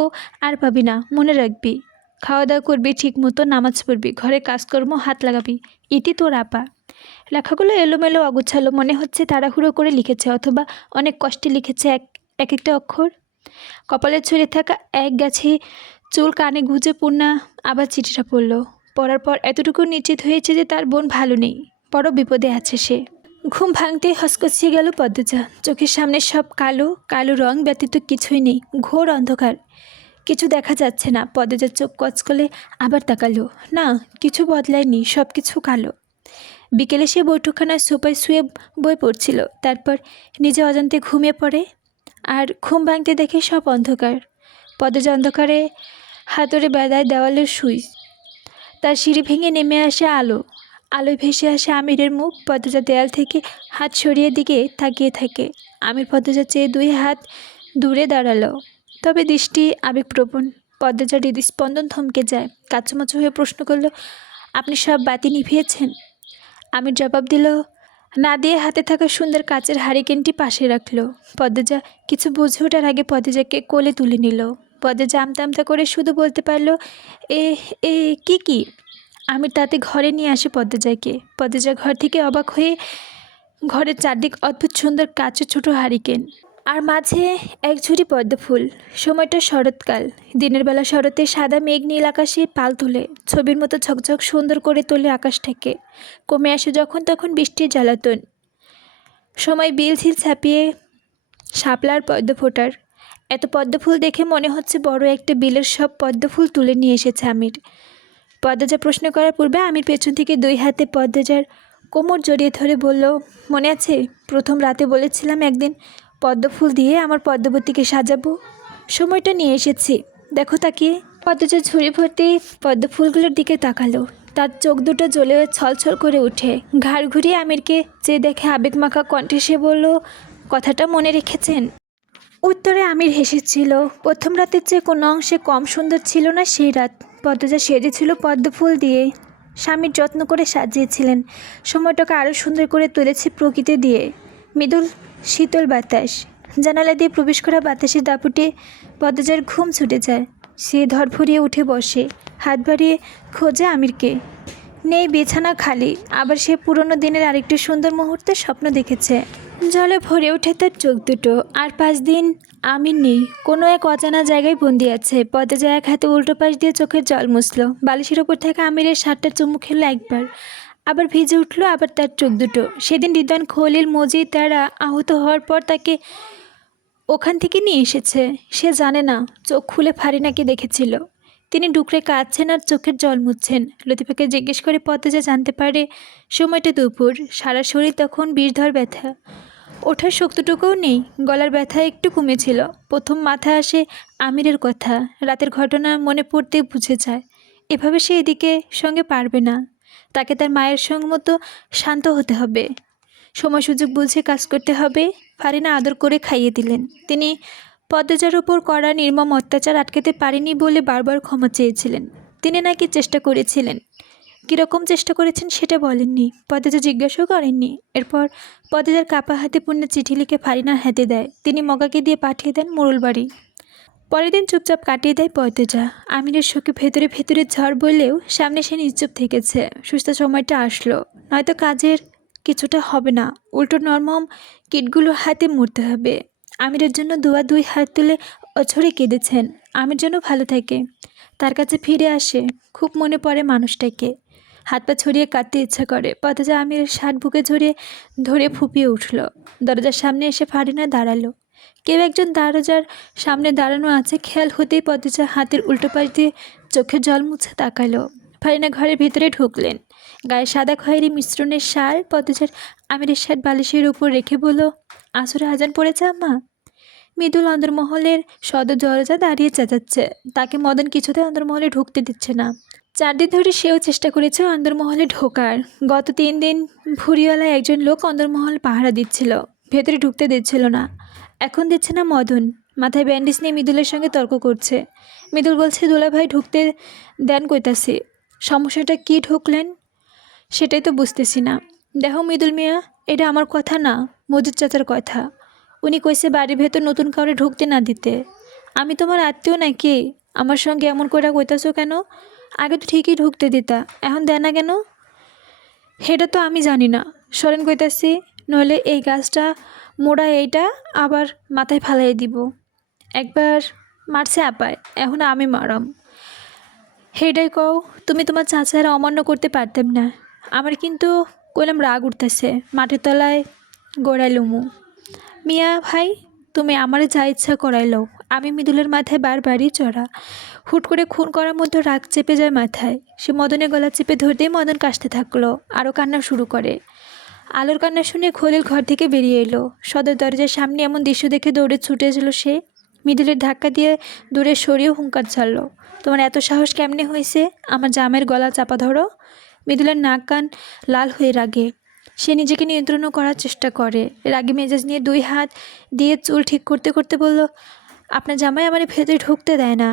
আর পাবি না, মনে রাখবি। খাওয়া দাওয়া করবি ঠিক মতো, নামাজ পড়বি, ঘরে কাজকর্ম হাত লাগাবি। ইতি তোর আপা। লেখাগুলো এলোমেলো অগোছালো, মনে হচ্ছে তাড়াহুড়ো করে লিখেছে, অথবা অনেক কষ্টে লিখেছে এক একটা অক্ষর। কপালে ছড়িয়ে থাকা এক গাছি চুল কানে গুঁজে পূর্ণা আবার চিঠিটা পড়ল। পড়ার পর এতটুকু নিশ্চিত হয়েছে যে তার বোন ভালো নেই, বড় বিপদে আছে সে। ঘুম ভাঙতেই হসকসিয়ে গেল পদ্মজা। চোখের সামনে সব কালো কালো, রং ব্যতীত কিছুই নেই, ঘোর অন্ধকার। কিছু দেখা যাচ্ছে না। পদ্মজার চোখ কচকলে আবার তাকালো। না, কিছু বদলায়নি, সব কিছু কালো। বিকেলে সে বৈঠকখানার সোফায় শুয়ে বই পড়ছিল। তারপর নিজে অজান্তে ঘুমিয়ে পড়ে। আর ঘুম ভাঙতে দেখে সব অন্ধকার। পদ্মজা অন্ধকারে হাতুড়ে বেড়ায় দেওয়ালের সুইচ। তার সিঁড়ি ভেঙে নেমে আসে আলো। আলোয় ভেসে আসে আমিরের মুখ। পদ্মজা দেয়াল থেকে হাত সরিয়ে দিকে তাকিয়ে থাকে। আমির পদ্মজা চেয়ে 2 হাত দূরে দাঁড়ালো, তবে দৃষ্টি আবেগপ্রবণ। পদ্মজার হৃদস্পন্দন থমকে যায়। কাচুমাচু হয়ে প্রশ্ন করল, আপনি সব বাতি নিভিয়েছেন? আমির জবাব দিল না দিয়ে হাতে থাকা সুন্দর কাচের হারিকেনটি পাশে রাখল। পদ্মজা কিছু বুঝে ওঠার আগে পদ্মজাকে কোলে তুলে নিল। পদ্মজা আমতা আমতা করে শুধু বলতে পারল, এ এ কি? আমির তাতে ঘরে নিয়ে আসে পদ্মজাকে। পদ্মজা ঘর থেকে অবাক হয়ে, ঘরের চারদিক অদ্ভুত সুন্দর কাচের ছোট হারিকেন, আর মাঝে এক ঝুড়ি পদ্মফুল। সময়টা শরৎকাল। দিনের বেলা শরতে সাদা মেঘ নীল আকাশে পাল তোলে, ছবির মতো ঝকঝক সুন্দর করে তোলে আকাশটাকে। কমে আসে যখন তখন বৃষ্টির জ্বালাতন। সময় বিলঝিল ছাপিয়ে শাপলার পদ্ম ফোটার। এত পদ্মফুল দেখে মনে হচ্ছে বড় একটা বিলের সব পদ্মফুল তুলে নিয়ে এসেছে আমির। পদ্মজা প্রশ্ন করার পূর্বে আমির পেছন থেকে 2 হাতে পদ্মজার কোমর জড়িয়ে ধরে বলল, মনে আছে প্রথম রাতে বলেছিলাম একদিন পদ্মফুল দিয়ে আমার পদ্মবতীকে সাজাবো? সময়টা নিয়ে এসেছি, দেখো তাকিয়ে। পদ্মজা ঝুড়ি ভর্তি পদ্মফুলগুলোর দিকে তাকালো। তার চোখ দুটো জ্বলে ছলছল করে ওঠে। ঘাড় ঘুরিয়ে আমিরকে চেয়ে দেখে আবেগমাখা কণ্ঠে সে বলল, কথাটা মনে রেখেছেন? উত্তরে আমির হেসেছিল। প্রথম রাতের চেয়ে কোনো অংশে কম সুন্দর ছিল না সেই রাত। পদ্মজা সেজেছিল পদ্মফুল দিয়ে, স্বামীর যত্ন করে সাজিয়েছিলেন। সময়টাকে আরও সুন্দর করে তুলেছে প্রকৃতি দিয়ে। মৃদুল শীতল বাতাস, জানালা দিয়ে প্রবেশ করা বাতাসের দাপুটে পদ্মজার ঘুম ছুটে যায়। সে ধরফরিয়ে উঠে বসে, হাত বাড়িয়ে খোঁজে আমিরকে। নেই, বিছানা খালি। আবার সে পুরনো দিনের আরেকটি সুন্দর মুহূর্তের স্বপ্ন দেখেছে। জলে ভরে ওঠে তার চোখ দুটো। আর 5 দিন আমির নেই, কোনো এক অজানা জায়গায় বন্দি আছে। পদ্মজা এক হাতে উল্টো পাশ দিয়ে চোখের জল মুছল। বালিশের ওপর থেকে আমিরের শার্টটা চুমু খেলো একবার, আবার ভিজে উঠল আবার তার চোখ দুটো। সেদিন রিদওয়ান খলিল মজিদ তারা আহত হওয়ার পর তাকে ওখান থেকে নিয়ে এসেছে। সে জানে না চোখ খুলে ফারিনাকে দেখেছিল। তিনি ডুকরে কাঁদছেন আর চোখের জল মুছছেন। লতিফাকে জিজ্ঞেস করে পদ্মজা জানতে পারে সময়টা দুপুর। সারা শরীর তখন বিষধর ব্যথা, ওঠার শক্তিটুকুও নেই। গলার ব্যথা একটু কমেছিল। প্রথম মাথায় আসে আমিরের কথা। রাতের ঘটনা মনে পড়তে বুঝে যায় এভাবে সে এদিকে সঙ্গে পারবে না। তাকে তার মায়ের সঙ্গ মতো শান্ত হতে হবে, সময় সুযোগ বুঝে কাজ করতে হবে। ফারিনা আদর করে খাইয়ে দিলেন। তিনি পদ্মজার উপর করা নির্মম অত্যাচার আটকাতে পারেনি বলে বারবার ক্ষমা চেয়েছিলেন। তিনি নাকি চেষ্টা করেছিলেন। কীরকম চেষ্টা করেছেন সেটা বলেননি, পদ্মজা জিজ্ঞাসাও করেননি। এরপর পদ্মজার কাপা হাতে পূর্ণ চিঠি লিখে ফারিনার হাতে দেয়। তিনি মগাকে দিয়ে পাঠিয়ে দেন মোড়ল বাড়ি। পরের দিন চুপচাপ কাটিয়ে দেয় পদ্মজা। আমিরের শোকে ভেতরে ভেতরে ঝড় বললেও সামনে সে নিশ্চুপ থেকেছে। সুস্থ সময়টা আসলো, নয়তো কাজের কিছুটা হবে না, উল্টো নরম কিটগুলো হাতে মরতে হবে। আমিরের জন্য দুই হাত তুলে অঝরে কেঁদেছেন। আমির যেন ভালো থাকে, তার কাছে ফিরে আসে। খুব মনে পড়ে মানুষটাকে। হাত পা ছড়িয়ে কাঁদতে ইচ্ছা করে। পদ্মজা আমিরের শার্ট বুকে ধরে ফুপিয়ে উঠল। দরজার সামনে এসে ফারিনা দাঁড়ালো। কেউ একজন দরজার সামনে দাঁড়ানো আছে খেয়াল হতেই পদ্মজা হাতের উল্টো পাশ দিয়ে চোখের জল মুছে তাকালো। ফারিনা ঘরের ভিতরে ঢুকলেন। গায়ে সাদা খয়েরি মিশ্রণের শাল। পদ্মজার আমিরের শার্ট বালিশের উপর রেখে বলল, আসরে আজান পড়েছে আম্মা? মৃদুল অন্দরমহলের সদর দরজা দাঁড়িয়ে চেঁচাচ্ছে। তাকে মদন কিছুতে অন্দরমহলে ঢুকতে দিচ্ছে না। 4 দিন ধরে সেও চেষ্টা করেছে অন্দরমহলে ঢোকার। গত 3 দিন ভুরিওয়ালা একজন লোক অন্দরমহল পাহারা দিচ্ছিল, ভেতরে ঢুকতে দিচ্ছিল না। এখন দিচ্ছে না মদন। মাথায় ব্যান্ডেজ নিয়ে মৃদুলের সঙ্গে তর্ক করছে। মৃদুল বলছে, দুলাভাই ঢুকতে দেন কইতাছি। সমস্যাটা কি ঢুকলেন সেটাই তো বুঝতেছি না। দেখো মৃদুল মিয়া, এটা আমার কথা না, মজুদ চাচার কথা। উনি কইছে বাড়ির ভেতর নতুন কাউরে ঢুকতে না দিতে। আমি তোমার আত্মীয় নাকি? আমার সঙ্গে এমন করে কইতাছো কেন? আগে তো ঠিকই ঢুকতে দিতা, এখন দেয় না কেন? সেটা তো আমি জানি না, সরেন কইতাছি, নইলে এই গাছটা মোড়া এইটা আবার মাথায় ফালাই দিব। একবার মারছে আপায়, এখন আমি মারাম। হেডাই কও, তুমি তোমার চাচারা অমান্য করতে পারতাম না। আমার কিন্তু কইলাম রাগ উঠতেছে, মাটির তলায় গড়াইলুমু। মিয়া ভাই, তুমি আমারে যা ইচ্ছা করাইলো, আমি মৃদুলের মাথায় বারবারই চড়া। হুট করে খুন করার মধ্যে রাগ চেপে যায় মাথায়। সে মদনের গলা চেপে ধরতেই মদন কাশতে থাকলো, আরও কান্না শুরু করে। আলোর কান্না শুনে খলিল ঘর থেকে বেরিয়ে এলো। সদর দরজার সামনে এমন দৃশ্য দেখে দৌড়ে ছুটে এলো সে। মৃদুলের ধাক্কা দিয়ে দূরে সরিয়ে হুঙ্কার ছাড়ল, তোমার এত সাহস কেমনে হয়েছে আমার জামের গলা চাপা ধরো? মৃদুলের নাক কান লাল হয়ে রাগে। সে নিজেকে নিয়ন্ত্রণ করার চেষ্টা করে। রাগে মেজাজ নিয়ে 2 হাত দিয়ে চুল ঠিক করতে করতে বলল, আপনার জামাই আমার ভেতরে ঢুকতে দেয় না।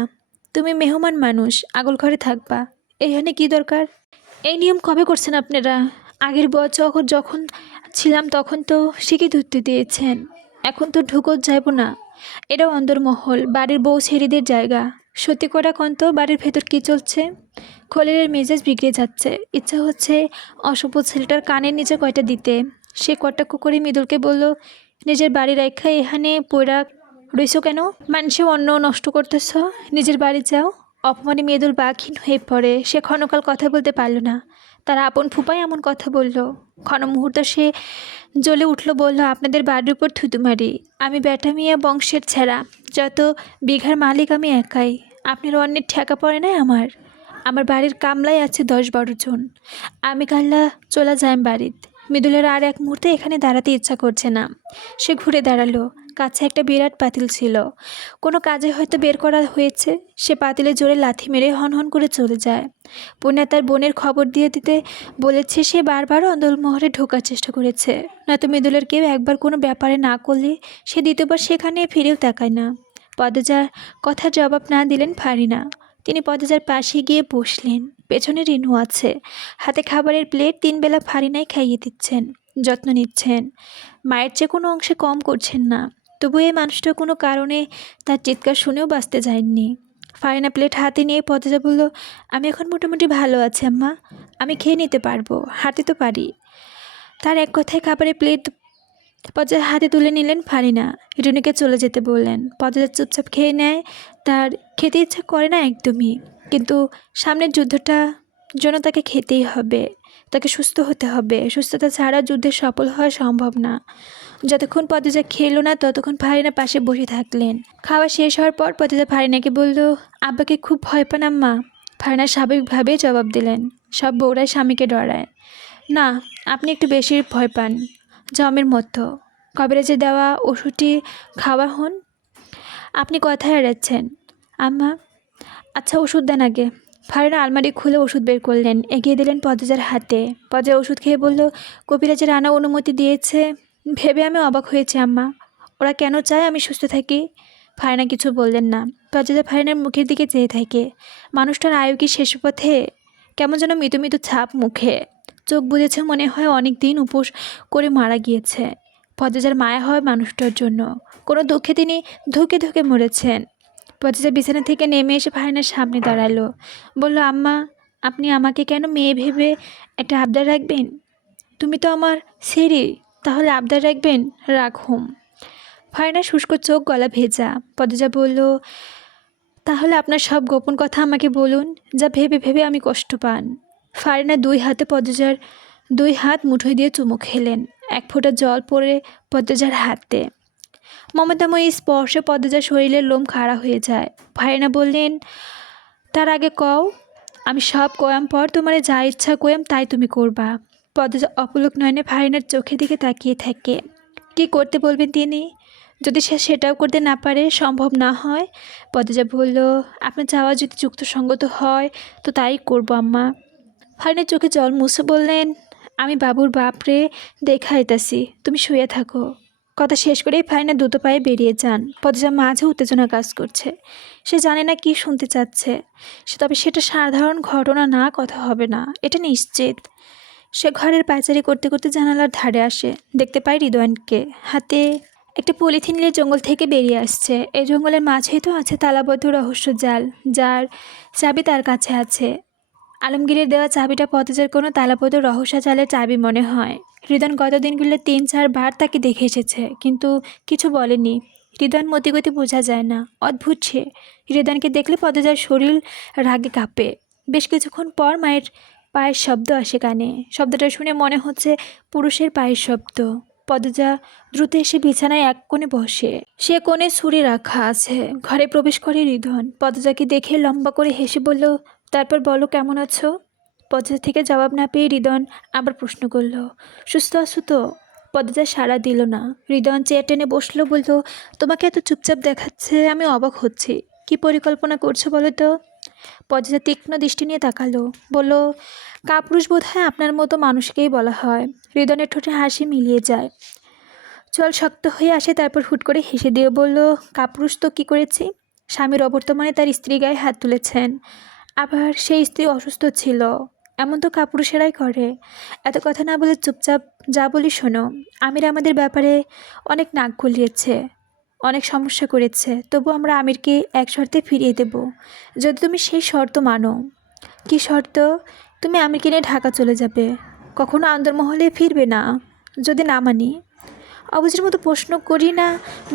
তুমি মেহমান মানুষ, আগল ঘরে থাকবা, এইখানে কি দরকার? এই নিয়ম কবে করছেন আপনারা? আগের বছর যখন ছিলাম তখন তো শিখে ধরতে দিয়েছেন, এখন তো ঢুকো যাইব না। এটা অন্দরমহল, বাড়ির বউ ছেড়িদের জায়গা। সত্যি করে কন্ত বাড়ির ভেতর কী চলছে? খলিলের মেজাজ বিগড়ে যাচ্ছে। ইচ্ছা হচ্ছে অসভ্য ছেলেটার কানের নিচে কয়টা দিতে। সে কটাক্ষ করে মৃদুলকে বলল, নিজের বাড়ি রেখা এখানে পয়রা রইছো কেন? মানুষে অন্ন নষ্ট করতেছ, নিজের বাড়ি যাও। অপমানে মৃদুল বাকহীন হয়ে পড়ে। সে ক্ষণকাল কথা বলতে পারল না। তার আপন ফুপাই এমন কথা বলল। ক্ষণ মুহূর্ত সে জ্বলে উঠল, বলল, আপনাদের বাড়ির উপর থুতু মারি? আমি বেটা মিয়া বংশের ছেঁড়া, যত বিঘার মালিক আমি একাই। আপনার অন্যের ঠেকা পড়ে নাই আমার। আমার বাড়ির কামলাই আছে 10-12 জন। আমি কাল্লা চলে যাই বাড়িত। মৃদুলের আর এক মুহূর্তে এখানে দাঁড়াতে ইচ্ছা করছে না। সে ঘুরে দাঁড়ালো। কাছে একটা বিরাট পাতিল ছিল, কোনো কাজে হয়তো বের করা হয়েছে। সে পাতিলে জোরে লাথি মেরে হনহন করে চলে যায়। পুণ্যা তার বোনের খবর দিয়ে দিতে বলেছে। সে বারবার অন্দরমহলে ঢোকার চেষ্টা করেছে, নয়তো মৃদুলের কেউ একবার কোনো ব্যাপারে না করলে সে দ্বিতীয়বার সেখানে ফিরেও তাকায় না। পদ্মজার কথার জবাব না দিলেন ফারিনা। তিনি পদ্মজার পাশে গিয়ে বসলেন। পেছনে রিনু আছে, হাতে খাবারের প্লেট। 3 বেলা ফারিনাই খাইয়ে দিচ্ছেন, যত্ন নিচ্ছেন। মায়ের চেয়ে কোনো অংশে কম করছেন না। তবু এই মানুষটা কোনো কারণে তার চিৎকার শুনেও বাঁচতে যায়নি। ফারিনা প্লেট হাতে নিয়ে পদ্মজা বলল, আমি এখন মোটামুটি ভালো আছি আম্মা, আমি খেয়ে নিতে পারবো, হাঁটতে তো পারি। তার এক কথায় খাবারের প্লেট পদ্মজার হাতে তুলে নিলেন ফারিনা। রিনুকে চলে যেতে বললেন। পদ্মজা চুপচাপ খেয়ে নেয়। তার খেতে ইচ্ছা করে না একদমই, কিন্তু সামনের যুদ্ধটা জন্য তাকে খেতেই হবে। তাকে সুস্থ হতে হবে। সুস্থতা ছাড়া যুদ্ধে সফল হওয়া সম্ভব না। যতক্ষণ পদ্মজা খেলো না ততক্ষণ ফারিনা পাশে বসে থাকলেন। খাওয়া শেষ হওয়ার পর পদ্মজা ফারিনাকে বলল, আব্বাকে খুব ভয় পান আম্মা? ফারিনা স্বাভাবিকভাবেই জবাব দিলেন, সব বউরাই স্বামীকে ডরায়। না, আপনি একটু বেশি ভয় পান, জমের মতো। কবিরাজে দেওয়া ওষুধটি খাওয়া হন। আপনি কথায় এড়াচ্ছেন আম্মা। আচ্ছা ওষুধ দেন আগে। ফারিনা আলমারি খুলে ওষুধ বের করলেন, এগিয়ে দিলেন পদ্মজার হাতে। পদ্মজা ওষুধ খেয়ে বলল, কবিরাজের আনা অনুমতি দিয়েছে। ভেবে আমি অবাক হয়েছি আম্মা। ওরা কেন চায় আমি সুস্থ থাকি? ফারিনা কিছু বললেন না। পদ্মজা ফারিনার মুখের দিকে চেয়ে থাকে। মানুষটার আয়ু কি শেষ পথে? কেমন যেন মৃদু মৃদু ছাপ মুখে। চোখ বুজেছে, মনে হয় অনেক দিন উপোস করে মারা গিয়েছে। পদ্মজার মায়া হয় মানুষটার জন্য। কোনো দুঃখে তিনি ধুকে ধুকে মরেছেন। পদ্মজা বিছানা থেকে নেমে এসে ফারিনার সামনে দাঁড়ালো। বলল, আম্মা, আপনি আমাকে কেন মেয়ে ভেবে একটা আবদার রাখবেন? তুমি তো আমার সেরি, তাহলে আবদার রাখবেন? রাখুম। ফারিনার শুষ্ক চোখ, গলা ভেজা। পদ্মজা বলল, তাহলে আপনার সব গোপন কথা আমাকে বলুন, যা ভেবে ভেবে আমি কষ্ট পান। ফারিনা দুই হাতে পদ্মজার দুই হাত মুঠোয় দিয়ে চুমু খেলেন। এক ফোঁটা জল পড়ে পদ্মজার হাতে। মমতাময়ী স্পর্শে পদ্মজার শরীরের লোম খাড়া হয়ে যায়। ফারিনা বললেন, তার আগে কও, আমি সব কয়াম পর তোমারে যা ইচ্ছা কয়াম তাই তুমি করবা। পদ্মজা অপলক নয়নে ফারিনার চোখের দিকে তাকিয়ে থাকে। কি করতে বলবেন তিনি? যদি সে সেটাও করতে না পারে, সম্ভব না হয়? পদ্মজা বলল, আপনার চাওয়া যদি যুক্তিসঙ্গত হয় তো তাই করব আম্মা। ফারিনার চোখে জল মুছে বললেন, আমি বাবুর বাপরে দেখাইতাছি, তুমি শুয়ে থাকো। কথা শেষ করেই ফারিনা দ্রুত পায়ে বেরিয়ে যান। পদ্মজা মাঝে উত্তেজনা কাজ করছে। সে জানে না কি শুনতে চাচ্ছে, তবে সেটা সাধারণ ঘটনা না, কথা হবে না, এটা নিশ্চিত। সে ঘরের পায়চারি করতে করতে জানালার ধারে আসে। দেখতে পায় রিদওয়ানকে হাতে একটা পলিথিন নিয়ে জঙ্গল থেকে বেরিয়ে আসছে। এই জঙ্গলের মাঝেই তো আছে তালাবদ্ধ রহস্য জাল, যার চাবি তার কাছে আছে। আলমগীরের দেওয়া চাবিটা পদ্মজার কোনো তালাবদ্ধ রহস্য জালের চাবি মনে হয়। রিদওয়ান গত দিনগুলো 3-4 বার তাকে দেখে এসেছে, কিন্তু কিছু বলেনি। রিদওয়ান মতিগতি বোঝা যায় না, অদ্ভুত সে। রিদওয়ানকে দেখলে পদ্মজার শরীর রাগে কাঁপে। বেশ কিছুক্ষণ পর মায়ের পায়ের শব্দ আসে কানে। শব্দটা শুনে মনে হচ্ছে পুরুষের পায়ের শব্দ। পদ্মজা দ্রুত এসে বিছানায় এক কোণে বসে। সে কোণে ছুরি রাখা আছে। ঘরে প্রবেশ করে রিদওয়ান। পদ্মজাকে দেখে লম্বা করে হেসে বলল, তারপর বলো, কেমন আছো? পদ্মজা থেকে জবাব না পেয়ে রিদওয়ান আবার প্রশ্ন করল, সুস্থ আছো তো? পদ্মজা সাড়া দিল না। রিদওয়ান চেয়ার টেনে বসলো, বলল, তোমাকে এত চুপচাপ দেখাচ্ছে, আমি অবাক হচ্ছি। কি পরিকল্পনা করছো বলো তো? পদ্মজা তীক্ষ্ণ দৃষ্টি নিয়ে তাকালো, বলল, কাপুরুষ বোধ হয় আপনার মতো মানুষকেই বলা হয়। রিদওয়ানের ঠোঁটে হাসি মিলিয়ে যায়। চল শক্ত হয়ে আসে, তারপর হুট করে হেসে দিয়ে বলল, কাপুরুষ তো কী করেছি? স্বামীর অবর্তমানে তার স্ত্রী গায়ে হাত তুলেছেন, আবার সেই স্ত্রী অসুস্থ ছিল। এমন তো কাপুরুষেরাই করে। এত কথা না বলে চুপচাপ যা বলি শোনো। আমির আমাদের ব্যাপারে অনেক নাক গলিয়েছে, অনেক সমস্যা করেছে, তবু আমরা আমিরকে এক শর্তে ফিরিয়ে দেব, যদি তুমি সেই শর্ত মানো। কি শর্ত? তুমি আমিরকে নিয়ে ঢাকা চলে যাবে, কখনো আন্দরমহলে ফিরবে না। যদি না মানি? অবুঝের মতো প্রশ্ন করি না,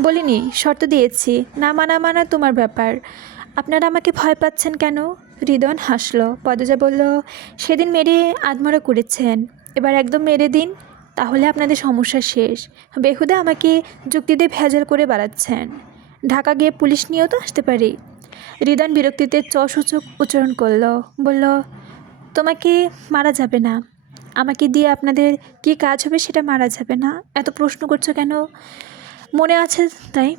বলিনি, শর্ত দিয়েছি। না মানা তোমার ব্যাপার। আপনারা আমাকে ভয় পাচ্ছেন কেন? রিদওয়ান হাসল। পদ্মজা বলল, সেদিন মেরে আধমরা করেছেন, এবার একদম মেরে দিন, তাহলে আপনাদের সমস্যা শেষ। বেহুদা আমাকে যুক্তি দিয়ে ভেজাল করে বাড়াচ্ছেন। ঢাকা গিয়ে পুলিশ নিয়েও তো আসতে পারি। রিদওয়ান বিরক্তিতে সূচক উচ্চারণ করল, বলল, তোমাকে মারা যাবে না। আমাকে দিয়ে আপনাদের কি কাজ হবে সেটা মারা যাবে না। এত প্রশ্ন করছো কেন? মনে আছে তাই?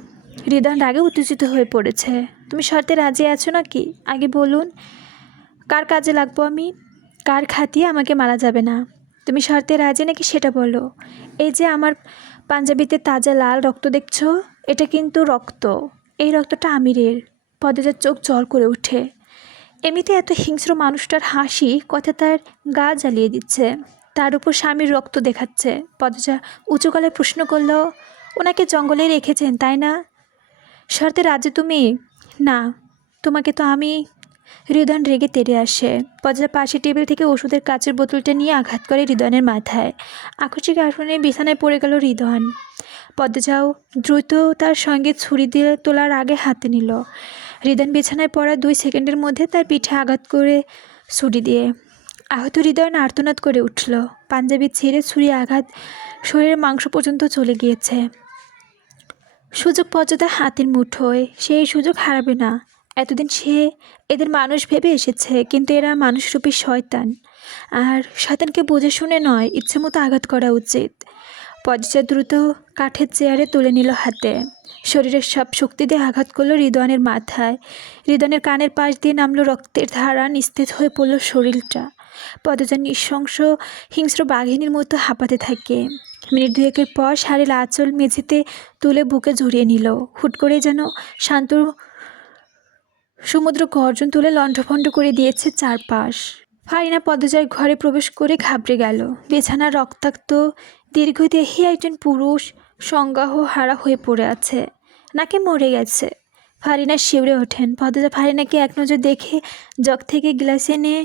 রিদওয়ান রাগে উত্তেজিত হয়ে পড়েছে। তুমি শর্তে রাজি আছো নাকি? আগে বলুন, কার কাজে লাগবো আমি? কার খাতিয়ে আমাকে মারা যাবে না? তুমি শর্তে রাজি নাকি সেটা বলো। এই যে আমার পাঞ্জাবিতে তাজা লাল রক্ত দেখছো, এটা কিন্তু রক্ত। এই রক্তটা আমিরের। পদ্মজার চোখ জল করে ওঠে। এমনিতে এত হিংস্র মানুষটার হাসি কথা তার গা জ্বালিয়ে দিচ্ছে, তার উপর স্বামীর রক্ত দেখাচ্ছে। পদ্মজা উঁচু গলায় প্রশ্ন করল, ওনাকে জঙ্গলে রেখেছেন তাই না? শর্তে রাজি তুমি? না, তোমাকে তো আমি। রিদওয়ান রেগে তেড়ে আসে। পদ্মজা পাশে টেবিল থেকে ওষুধের কাচের বোতলটা নিয়ে আঘাত করে রিদওয়ানের মাথায়। আকস্মিক আগুনে বিছানায় পড়ে গেল রিদওয়ান। পদ্মজাও দ্রুত তার সঙ্গে ছুরি দিয়ে তোলার আগে হাতে নিল। রিদওয়ান বিছানায় পড়া 2 সেকেন্ডের মধ্যে তার পিঠে আঘাত করে ছুরি দিয়ে। আহত রিদওয়ান আর্তনাদ করে উঠল। পাঞ্জাবি ছেড়ে ছুরি আঘাত শরীরের মাংস পর্যন্ত চলে গিয়েছে। সুযোগ পদ্মজার হাতের মুঠোয়, সে এই সুযোগ হারাবে না। এতদিন সে এদের মানুষ ভেবে এসেছে, কিন্তু এরা মানুষরূপী শয়তান, আর শয়তানকে বুঝে শুনে নয়, ইচ্ছে মতো আঘাত করা উচিত। পদ্মজা দ্রুত কাঠের চেয়ারে তুলে নিল হাতে। শরীরের সব শক্তি দিয়ে আঘাত করলো রিদওয়ানের মাথায়। রিদওয়ানের কানের পাশ দিয়ে নামলো রক্তের ধারা, নিস্তেজ হয়ে পড়ল শরীরটা। পদজা নৃশংস হিংস্র বাঘিনীর মতো হাঁপাতে থাকে। মিনিট দুয়েকের পর শাড়ির আঁচল মেঝেতে তুলে বুকে জড়িয়ে নিল। হুট করে যেন শান্ত সমুদ্র গর্জন তুলে লণ্ডভণ্ড করে দিয়েছে চারপাশ। ফারিনা পদজার ঘরে প্রবেশ করে ঘাবড়ে গেল। বিছানা রক্তাক্ত দীর্ঘদেহী একজন পুরুষ সংজ্ঞাহ হারা হয়ে পড়ে আছে, নাকি মরে গেছে। ফারিনা শিউরে ওঠেন। পদজা ফারিনাকে এক নজর দেখে জগ থেকে গ্লাসে নিয়ে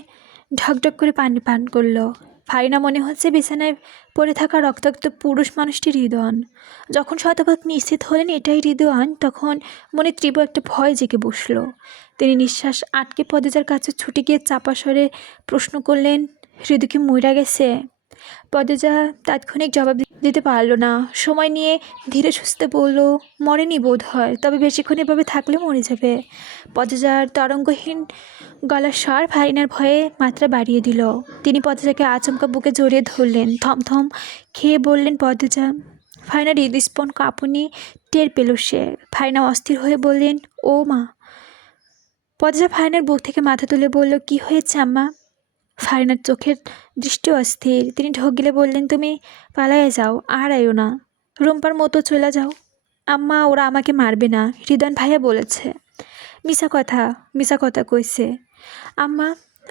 ঢকঢক করে পানি পান করলো। ফারিনা মনে হচ্ছে বিছানায় পড়ে থাকা রক্তাক্ত পুরুষ মানুষটি রিদওয়ান। যখন শতভাগ নিশ্চিত হলেন এটাই রিদওয়ান, তখন মনে তীব্র একটা ভয় জেগে বসল। তিনি নিঃশ্বাস আটকে পদজার কাছে ছুটে গিয়ে চাপা স্বরে প্রশ্ন করলেন, হৃদু কি মইরা গেছে? পদজা তাৎক্ষণিক জবাব দিতে পারল না। সময় নিয়ে ধীরে সুস্থে বলল, মরেনি বোধ হয়, তবে বেশিক্ষণ এভাবে থাকলে মরে যাবে। পদজার তরঙ্গহীন গলার স্বর ফারিনার ভয়ে মাত্রা বাড়িয়ে দিল। তিনি পদজাকে আচমকা বুকে জড়িয়ে ধরলেন। থমথম খেয়ে বললেন পদজা। ফারিনার হৃদস্পন কাঁপুনি টের পেল সে। ফারিনা অস্থির হয়ে বললেন, ও মা। পদজা ফারিনার বুক থেকে মাথা তুলে বলল, কি হয়েছে আম্মা? ফারিনার চোখের দৃষ্টি অস্থির। তিনি ঢোক গিলে বললেন, তুমি পালাইয়া যাও, আর আইও না, রুম্পার মতো চলে যাও। আম্মা, ওরা আমাকে মারবে না, রিদওয়ান ভাইয়া বলেছে। মিছা কথা কইছে। আম্মা,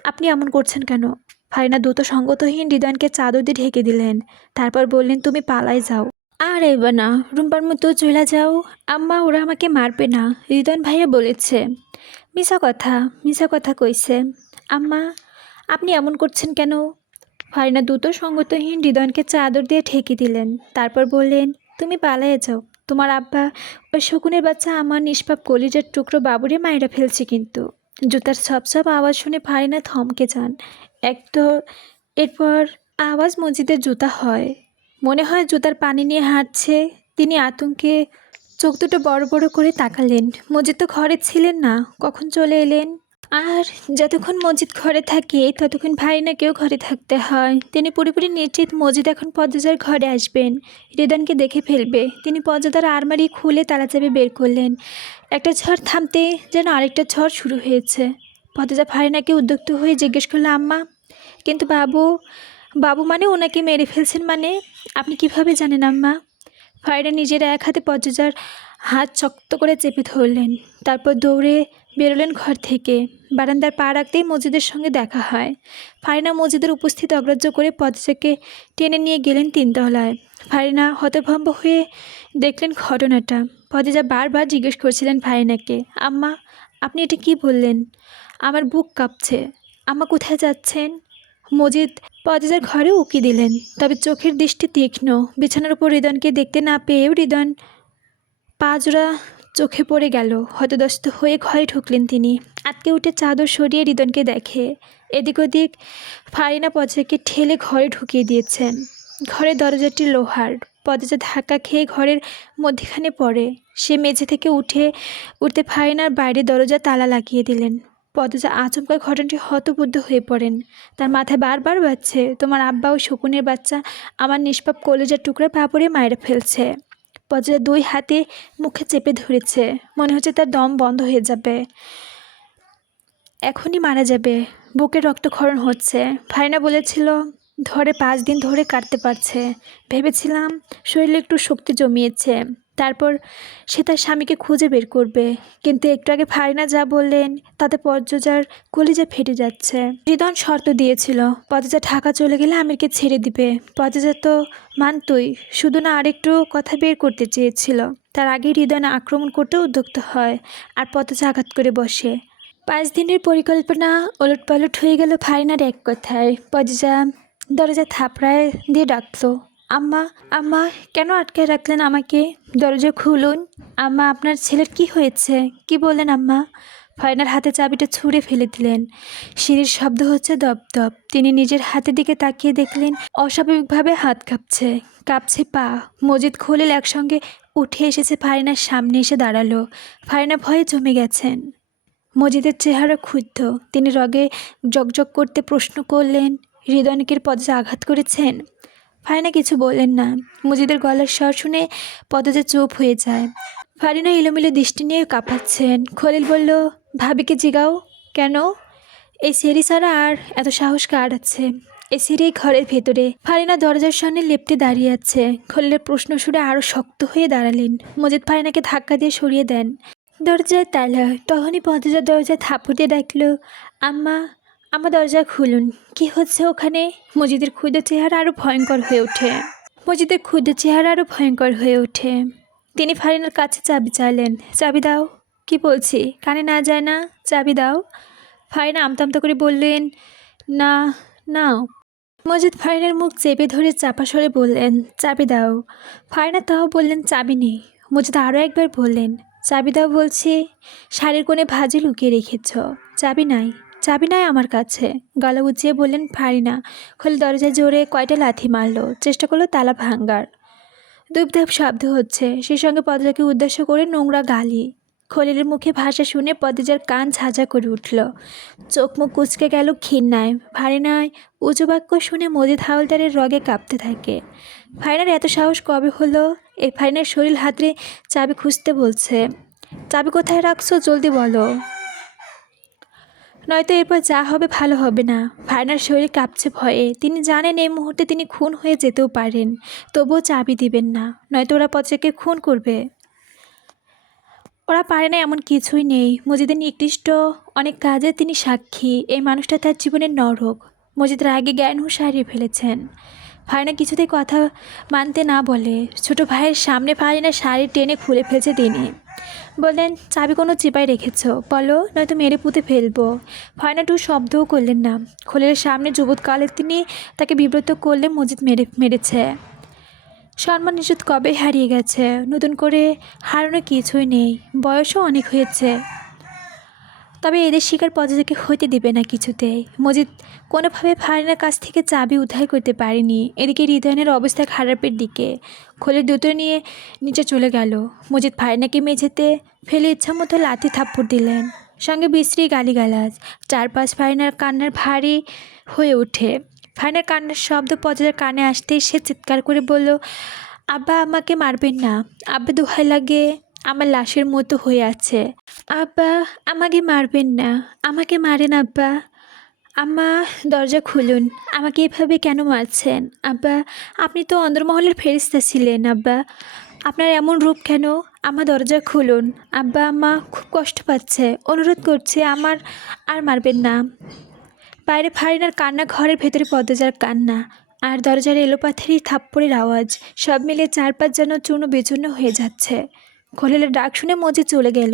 আপনি এমন করছেন কেন? ফারিনা দ্রুত সঙ্গতহীন রিদওয়ানকে চাদর দিয়ে ঢেকে দিলেন। তারপর বললেন, তুমি পালাই যাও, আর আইবা না, রুম্পার মতো চলে যাও। আম্মা, ওরা আমাকে মারবে না, রিদওয়ান ভাইয়া বলেছে। মিছা কথা কইছে। আম্মা, আপনি এমন করছেন কেন? ফারিনা দ্রুত সঙ্গতহীন রিদওয়ানকে চাদর দিয়ে ঢেকে দিলেন। তারপর বললেন, তুমি পালাইয়া যাও। তোমার আব্বা ওই শকুনের বাচ্চা আমার নিষ্পাপ কলিজার টুকরো বাবুরে মাইরা ফেলছে। কিন্তু জুতার সব আওয়াজ শুনে ফারিনা থমকে যান। এরপর আওয়াজ মসজিদের জুতা হয়। মনে হয় জুতার পানি নিয়ে হাঁটছে। তিনি আতঙ্কে চোখ দুটো বড় বড় করে তাকালেন। মসজিদ তো ঘরে ছিলেন না, কখন চলে এলেন? আর যতক্ষণ মসজিদ ঘরে থাকে ততক্ষণ ফারিনাকেও ঘরে থাকতে হয়। তিনি পুরোপুরি নিশ্চিত মসজিদ এখন পদজার ঘরে আসবেন, রিদওয়ানকে দেখে ফেলবে। তিনি পদজার আলমারি খুলে তালাচাবি বের করলেন। একটা ঝড় থামতে যেন আরেকটা ঝড় শুরু হয়েছে। পদজা ফারিনাকে উদ্যক্ত হয়ে জিজ্ঞেস করলো, আম্মা, কিন্তু বাবু মানে ওনাকে মেরে ফেলছেন মানে? আপনি কিভাবে জানেন আম্মা? ফারিনা নিজের এক হাতে পদজার হাত শক্ত করে চেপে ধরলেন। তারপর দৌড়ে বেরোলেন ঘর থেকে। বারান্দার পা রাখতেই মসজিদের সঙ্গে দেখা হয়। ফারিনা মসজিদের উপস্থিতি অগ্রাহ্য করে পদজাকে টেনে নিয়ে গেলেন 3 তলায়। ফারিনা হতভম্ব হয়ে দেখলেন ঘটনাটা। পদজা বারবার জিজ্ঞেস করছিলেন ফারিনাকে, আম্মা, আপনি এটা কি বললেন? আমার বুক কাঁপছে। আম্মা, কোথায় যাচ্ছেন? মজিদ পদজার ঘরে উকি দিলেন, তবে চোখের দৃষ্টি তীক্ষ্ণ। বিছানার উপর রিদওয়ানকে দেখতে না পেয়েও রিদওয়ান পা জোড়া চোখে পড়ে গেল। হতদস্ত হয়ে ঘরে ঢুকলেন তিনি। আটকে উঠে চাদর সরিয়ে রিদওয়ানকে দেখে। এদিক ওদিক ফারিনা পদজাকে ঠেলে ঘরে ঢুকিয়ে দিয়েছেন। ঘরের দরজাটি লোহার। পদজা ধাক্কা খেয়ে ঘরের মধ্যেখানে পড়ে। সে মেঝে থেকে উঠতে ফারিনার বাইরে দরজা তালা লাগিয়ে দিলেন। পদজা আচমকা ঘটনাটি হতবুদ্ধ হয়ে পড়েন। তার মাথায় বারবার বাজছে, তোমার আব্বা ও শকুনের বাচ্চা আমার নিষ্পাপ কলেজার টুকরা পাপড়ে মায়েরা ফেলছে। পদজা 2 হাতে মুখে চেপে ধরেছে। মনে হচ্ছে তার দম বন্ধ হয়ে যাবে, এখনই মারা যাবে। বুকের রক্তক্ষরণ হচ্ছে। ফারিনা বলেছিল ধরে 5 দিন ধরে কাটতে পারছে। ভেবেছিলাম শরীরে একটু শক্তি জমিয়েছে, তারপর সে তার স্বামীকে খুঁজে বের করবে। কিন্তু একটু আগে ফারিনা যা বললেন তাতে পদজার কলিজা ফেটে যাচ্ছে। রিদওয়ান শর্ত দিয়েছিল পদজা ঢাকা চলে গেলে আমিরকে ছেড়ে দিবে। পদজা তো মানতই, শুধু না আরেকটু কথা বের করতে চেয়েছিল। তার আগে রিদওয়ান আক্রমণ করতে উদ্যক্ত হয় আর পদজা আঘাত করে বসে। 5 দিনের পরিকল্পনা ওলটপালট হয়ে গেল ফারিনার এক কথায়। পদজা দরজা থাপড়ায় দিয়ে ডাকল, আম্মা, আম্মা, কেন আটকে রাখলেন আমাকে? দরজা খুলুন। আম্মা, আপনার ছেলের কি হয়েছে? কি বললেন আম্মা? ফারিনার হাতে চাবিটা ছুঁড়ে ফেলে দিলেন। সিঁড়ির শব্দ হচ্ছে দপ দপ। তিনি নিজের হাতের দিকে তাকিয়ে দেখলেন অস্বাভাবিকভাবে হাত কাঁপছে পা। মসজিদ খলিল একসঙ্গে উঠে এসেছে ফারিনার সামনে এসে দাঁড়ালো। ফারিনা ভয়ে জমে গেছেন। মজিদের চেহারা ক্ষুব্ধ। তিনি রগে জগজগ করতে প্রশ্ন করলেন, রিদওয়ানকে পদজা আঘাত করেছেন? ফারিনা কিছু বললেন না। মজিদের গলার স্বর শুনে পদজা চুপ হয়ে যায়। ফারিনা এলোমেলো দৃষ্টি নিয়ে কাঁপাচ্ছেন। খলিল বলল, ভাবিকে জিগাও। কেন? এই সেরি ছাড়া আর এত সাহস কার আছে? এই সেরি ঘরের ভেতরে। ফারিনা দরজার সামনে লেপ্টে দাঁড়িয়ে আছে। খলিলের প্রশ্ন শুনে আরও শক্ত হয়ে দাঁড়ালেন। মজিদ ফারিনাকে ধাক্কা দিয়ে সরিয়ে দেন। দরজায় তালা। তখনই পদজার দরজায় থাপড় দিয়ে ডাকল, আম্মা, আম্মা দরজা খুলুন। কি হচ্ছে ওখানে? মজিদের ক্ষুদ্র চেহারা আরও ভয়ঙ্কর হয়ে ওঠে। তিনি ফারিনার কাছে চাবি চাইলেন। চাবি দাও। কি বলছি কানে না যায় না? চাবি দাও। ফারিনা আমতা করে বললেন, না নাও। মজিদ ফারিনার মুখ চেপে ধরে চাপা স্বরে বললেন, চাবি দাও। ফারিনা তাও বললেন, চাবি নেই। মজিদ আরও একবার বললেন, চাবি দাও বলছি। শাড়ির কোণে ভাঁজে লুকিয়ে রেখেছ। চাবি নাই আমার কাছে। গলা উঁচিয়ে বললেন ফারিনা। খলিল দরজায় জোরে কয়টা লাথি মারল। চেষ্টা করলো তালা ভাঙার। দুপধাপ শব্দ হচ্ছে, সেই সঙ্গে পদজাকে উদ্দেশ্য করে নোংরা গালি। খলিলের মুখে ভাষা শুনে পদজার কান ঝাঁঝা করে উঠল। চোখ মুখ কুচকে গেল ঘৃণায়। ফারিনায় উঁচু বাক্য শুনে মজিদ হাওলদারের রগে কাঁপতে থাকে। ফারিনার এত সাহস কবে হলো? এই ফারিনার শরীর হাতড়ে চাবি খুঁজতে বলছে। চাবি কোথায় রাখছো জলদি বলো, নয়তো এরপর যা হবে ভালো হবে না। ফারিনার শরীর কাঁপছে ভয়ে। তিনি জানেন এই মুহূর্তে তিনি খুন হয়ে যেতেও পারেন। তবুও চাবি দিবেন না, নয়তো ওরা পচাকে খুন করবে। ওরা পারে না এমন কিছুই নেই। মজিদের নিকৃষ্ট অনেক কাজে তিনি সাক্ষী। এই মানুষটা তার জীবনের নরক। মজিদ রাগে জ্ঞান হুঁশ হারিয়ে ফেলেছেন। ফারিনা কিছুতেই কথা মানতে না বলে ছোট ভাইয়ের সামনে ফারিনার শাড়ি টেনে খুলে ফেলছে তিনি। বললেন, চাবি কোনো চিপায় রেখেছ বলো, নয়তো মেরে পুঁতে ফেলবো। ফারিনা টু শব্দও করলেন না। খলিলের সামনে যুবৎকালে তিনি তাকে বিব্রত করলে মজিদ মেরেছে। সম্মান ইজ্জত কবে হারিয়ে গেছে, নতুন করে হারানো কিছুই নেই। বয়সও অনেক হয়েছে। তবে এদের শিকার পদজাকে হইতে দিবে না কিছুতেই। মজিদ কোনোভাবে ফারিনার কাছ থেকে চাবি উদ্ধার করতে পারেনি। এদিকে হৃদয়নের অবস্থা খারাপের দিকে। খলিল দুটো নিয়ে নিচে চলে গেল। মজিদ ফারিনাকে মেঝেতে ফেলে ইচ্ছামতো লাথি থাপ্পড় দিলেন, সঙ্গে বিশ্রী গালিগালাজ। চারপাশ ফারিনার কান্নার ভারী হয়ে ওঠে। ফারিনার কান্নার শব্দ পদজার কানে আসতেই সে চিৎকার করে বলল, আব্বা আমাকে মারবেন না, আব্বা দোহাই লাগে, আমার লাশের মতো হয়ে আছে। আব্বা আমাকে মারবেন না, আমাকে মারেন আব্বা। আম্মা দরজা খুলুন, আমাকে এভাবে কেন মারছেন? আব্বা আপনি তো অন্দরমহলের ফেরেশতা ছিলেন। আব্বা আপনার এমন রূপ কেন? আম্মা দরজা খুলুন। আব্বা আম্মা খুব কষ্ট পাচ্ছে, অনুরোধ করছে আমার আর মারবেন না। বাইরে ফারিনার কান্না, ঘরের ভেতরে পদজার কান্না, আর দরজার এলোপাথারি থাপ্পড়ের আওয়াজ, সব মিলে চারপাশ যেন চূর্ণ বিচূর্ণ হয়ে যাচ্ছে। খলিলের ডাক শুনে মজিদ চলে গেল,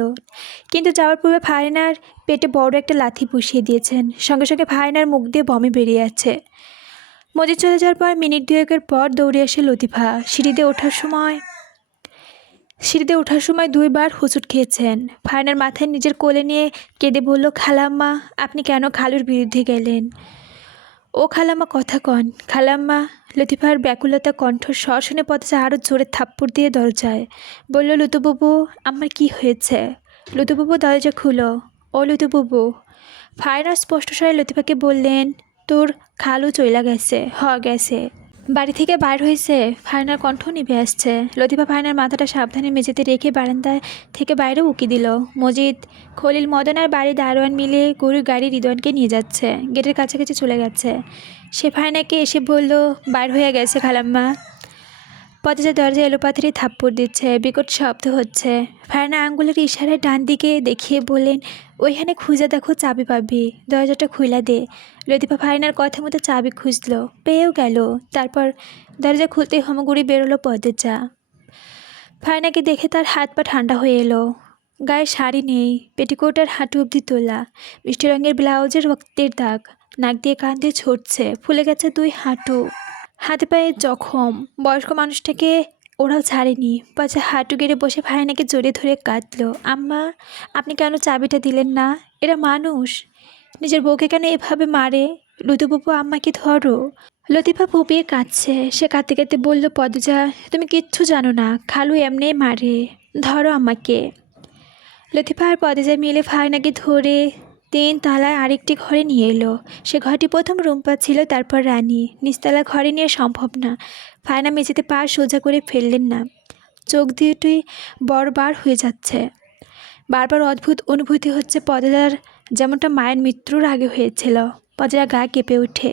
কিন্তু যাওয়ার পূর্বে ফারিনার পেটে বড় একটা লাথি পুষিয়ে দিয়েছেন। সঙ্গে সঙ্গে ফারিনার মুখ দিয়ে বমি বেরিয়ে আছে। মজিদ চলে যাওয়ার পর মিনিট দুয়েকের পর দৌড়ে আসে লতিফা। সিঁড়িতে ওঠার সময় দুইবার হোঁচট খেয়েছেন। ফারিনার মাথায় নিজের কোলে নিয়ে কেঁদে বলল, খালাম্মা আপনি কেন খালুর বিরুদ্ধে গেলেন? ও খালাম্মা কথা কন, খালাম্মা। লতিফার ব্যাকুলতা কণ্ঠ স্বর শুনে পদজা আরও জোরে থাপ্পড় দিয়ে দরজায় বলল, লুতুবাবু আমার কি হয়েছে? লুতুবাবু দরজা খুলো। ও লুতুবাবু। ফারিনা স্পষ্ট স্বরে লতিফাকে বললেন, তোর খালু চইলা গেছে। গেছে। বাড়ি থেকে বাইর হয়েছে। ফারিনার কণ্ঠ নিভে আসছে। লতিফা ফারিনার মাথাটা সাবধানে মেঝেতে রেখে বারান্দায় থেকে বাইরে উকি দিল। মজিদ, খলিল, মদন আর বাড়ি দারোয়ান মিলে গরুর গাড়ি হৃদয়নকে নিয়ে যাচ্ছে। গেটের কাছাকাছি চলে গেছে। সে ফারিনাকে এসে বলল, বাইর হয়ে গেছে খালাম্মা। পদজা দরজা এলোপাথারি থাপ্পড় দিচ্ছে, বিকট শব্দ হচ্ছে। ফারিনা আঙ্গুলের ইশারায় ডান দিকে দেখিয়ে বললেন, ওইখানে খুঁজে দেখো, চাবি পাবি, দরজাটা খুইলা দে। লতিফা ফারিনার কথা মতো চাবি খুঁজলো, পেয়েও গেল। তারপর দরজা খুলতেই হমগুড়ি বেরোলো পদজা। ফারিনাকে দেখে তার হাত পা ঠান্ডা হয়ে এলো। গায়ে শাড়ি নেই, পেটিকোটার হাঁটু অবধি তোলা, মিষ্টি রঙের ব্লাউজের রক্তের দাগ, নাক দিয়ে কান দিয়ে ছড়ছে, ফুলে গেছে দুই হাঁটু, হাতে পায়ে জখম। বয়স্ক মানুষটাকে ওরাও ছাড়েনি। পাছে হাঁটু গেড়ে বসে ফারিনাকে জড়িয়ে ধরে কাঁদলো, আম্মা আপনি কেন চাবিটা দিলেন না? এরা মানুষ, নিজের বউকে কেন এভাবে মারে? লুতুবাবু আম্মাকে ধরো। লতিফা ফুপিয়ে কাঁদছে। সে কাঁদতে কাঁদতে বলল, পদজা তুমি কিচ্ছু জানো না, খালু এমনি মারে, ধরো আমাকে। লতিফা আর পদজা মিলে ফারিনাকে ধরে 3 তলায় আরেকটি ঘরে নিয়ে এলো। সে ঘরটি প্রথম রুম্পা ছিল, তারপর রানী। নিচতলা ঘরে নিয়ে সম্ভব না। ফারিনা মেঝেতে পা সোজা করে ফেললেন না। চোখ দুটি বড়বার হয়ে যাচ্ছে। বারবার অদ্ভুত অনুভূতি হচ্ছে পদ্মজার, যেমনটা মায়ের মৃত্যুর আগে হয়েছিল। পদ্মজা গা কেঁপে ওঠে,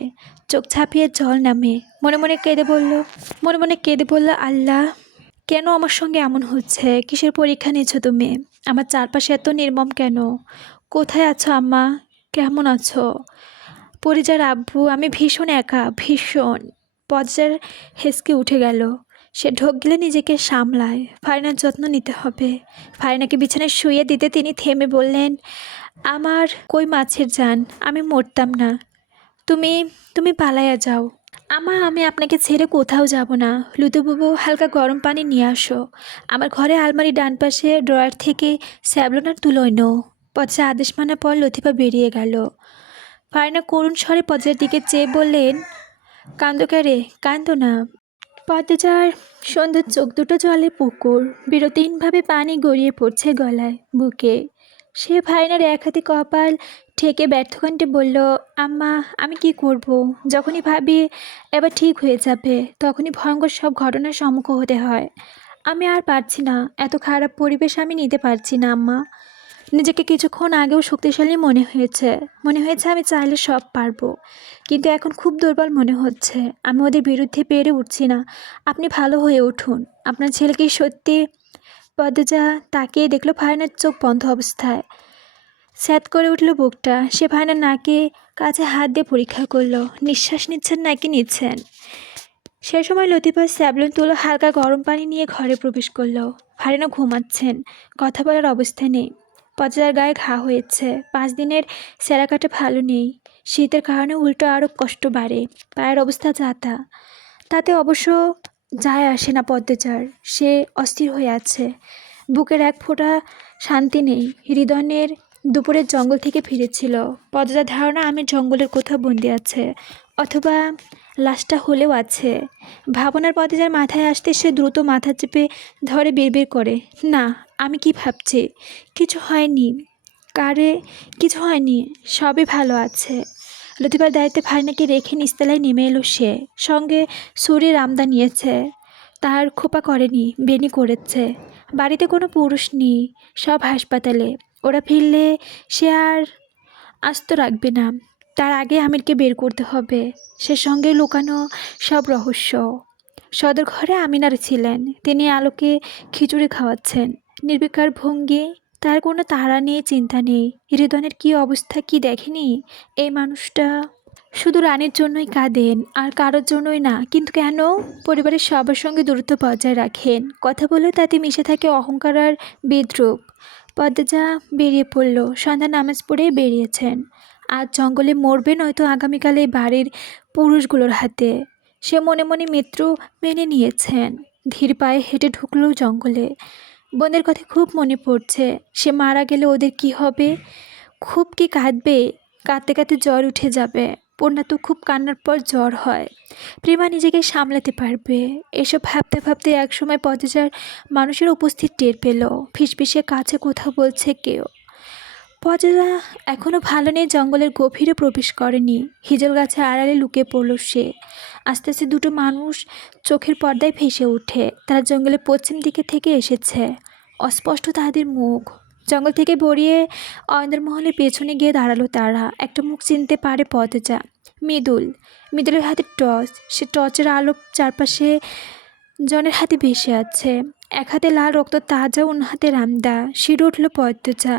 চোখ ছাপিয়ে জল নামে। মনে মনে কেঁদে বলল, আল্লাহ, কেন আমার সঙ্গে এমন হচ্ছে? কিসের পরীক্ষা নিয়েছো তুমি? আমার চারপাশে এত নির্মম কেন? কোথায় আছো আম্মা? কেমন আছো? পরিজার আব্বু, আমি ভীষণ একা, ভীষণ। পদ্মার হেসকে উঠে গেল। সে ঢোক গেলে নিজেকে সামলায়। ফারিনার যত্ন নিতে হবে। ফারিনাকে বিছানায় শুইয়ে দিতে তিনি থেমে বললেন, আমার কই মাছের জান, আমি মরতাম না। তুমি তুমি পালাইয়া যাও। আমি আপনাকে ছেড়ে কোথাও যাব না। লুতুবাবু, হালকা গরম পানি নিয়ে আসো। আমার ঘরে আলমারি ডান পাশে ড্রয়ার থেকে স্যাভলন আর তুলোয় নো। পদ্মা আদেশ মানার পর লতিফা বেরিয়ে গেল। ফারিনা করুণ স্বরে পদ্মার দিকে চেয়ে বললেন, কান্দো রে, কান্দো না। পদ্মার সন্ধ্যার চোখ দুটো জলে পুকুর, বিরতিহীনভাবে পানি গড়িয়ে পড়ছে গলায়, বুকে। সে ফারিনার এক হাতে কপাল ঠেকে ব্যর্থকণ্ঠে বলল, আম্মা, আমি কি করব? যখনই ভাবি এবার ঠিক হয়ে যাবে, তখনই ভয়ঙ্কর সব ঘটনার সম্মুখীন হতে হয়। আমি আর পারছি না, এত খারাপ পরিবেশ আমি নিতে পারছি না আম্মা। নিজেকে কিছুক্ষণ আগেও শক্তিশালী মনে হয়েছে আমি চাইলে সব পারবো, কিন্তু এখন খুব দুর্বল মনে হচ্ছে। আমি ওদের বিরুদ্ধে পেরে উঠছি না। আপনি ভালো হয়ে উঠুন। আপনার ছেলে কি সত্যি? পদ্মজা তাকিয়ে দেখলো ফারিনার চোখ বন্ধ অবস্থায়। স্যাঁত করে উঠল বুকটা। সে ফারিনার নাকে কাছে হাত দিয়ে পরীক্ষা করলো, নিঃশ্বাস নিচ্ছেন নাকি নিচ্ছেন। সে সময় লতিফা স্যাভলন তুলো হালকা গরম পানি নিয়ে ঘরে প্রবেশ করলো। ফারিনা ঘুমাচ্ছেন, কথা বলার অবস্থা নেই। পদ্মার গায়ে ঘা হয়েছে, 5 দিনের সেরা কাটা ভালো নেই। শীতের কারণে উল্টো আরও কষ্ট বাড়ে। পায়ের অবস্থা যাতা। তাতে অবশ্য যায় আসে না পদ্মজার। সে অস্থির হয়ে আছে। বুকের এক ফোঁটা শান্তি নেই। হৃদয়ের দুপুরের জঙ্গল থেকে ফিরেছিল। পদ্মজার ধারণা আমি জঙ্গলের কোথাও বন্দি আছে, অথবা লাশটা হলেও আছে। ভাবনার পদ্মজার মাথায় আসতে সে দ্রুত মাথা চেপে ধরে বিড়বিড় করে, না, আমি কি ভাবছি? কিছু হয়নি, কিছু হয়নি, সবই ভালো আছে। লতিফার দায়িত্বে ফারিনাকে রেখে নিস্তেলায় নেমে এলো সে। সঙ্গে সুরির আমদা নিয়েছে। তার খোপা করেনি, বেনি করেছে। বাড়িতে কোনো পুরুষ নেই, সব হাসপাতালে। ওরা ফিরলে সে আর আস্ত রাখবে না। তার আগে আমিরকে বের করতে হবে। সে সঙ্গে লুকানো সব রহস্য। সদর ঘরে আমিনার ছিলেন। তিনি আলোকে খিচুড়ি খাওয়াচ্ছেন, নির্বিকার ভঙ্গি। তার কোনো তাড়া নেই, চিন্তা নেই। হৃদয়ের কী অবস্থা কি দেখেনি? এই মানুষটা শুধু রানীর জন্যই কাঁদেন, আর কারোর জন্যই না। কিন্তু কেন? পরিবারের সবার সঙ্গে দূরত্ব বজায় রাখেন। কথা বলে তাতে মিশে থাকে অহংকার আর বিদ্রুপ। পদ্মজা বেরিয়ে পড়ল। সন্ধ্যা নামাজ পড়ে বেরিয়েছেন। আজ জঙ্গলে মরবে, নয়তো আগামীকালে বাড়ির পুরুষগুলোর হাতে। সে মনে মনে মৃত্যু মেনে নিয়েছেন। ধীর পায়ে হেঁটে ঢুকলো জঙ্গলে। বোনের কথা খুব মনে পড়ছে। সে মারা গেলে ওদের কি হবে? খুব কি কাঁদবে? কাঁদতে কাঁদতে জ্বর উঠে যাবে। পূর্ণা তো খুব কান্নার পর জ্বর হয়। প্রেমা নিজেকে সামলাতে পারবে। এসব ভাবতে ভাবতে একসময় পদ্মজার মানুষের উপস্থিত টের পেল। ফিসফিসে কাছে কোথাও বলছে কেউ। পদ্মজা এখনও ভালো নেই, জঙ্গলের গভীরে প্রবেশ করেনি। হিজল গাছের আড়ালে লুকিয়ে পড়ল সে। আস্তে আস্তে দুটো মানুষ চোখের পর্দায় ভেসে ওঠে। তারা জঙ্গলের পশ্চিম দিকে থেকে এসেছে। অস্পষ্ট তাদের মুখ। জঙ্গল থেকে বেরিয়ে অন্দরমহলের পেছনে গিয়ে দাঁড়ালো তারা। একটা মুখ চিনতে পারে পদ্মজা। মৃদুলের হাতে টর্চ। সে টর্চের আলো চারপাশে জনের হাতে ভেসে আছে। এক হাতে লাল রক্ত তাজা, অন্য হাতে রামদা। শিরে উঠল পদ্মজা,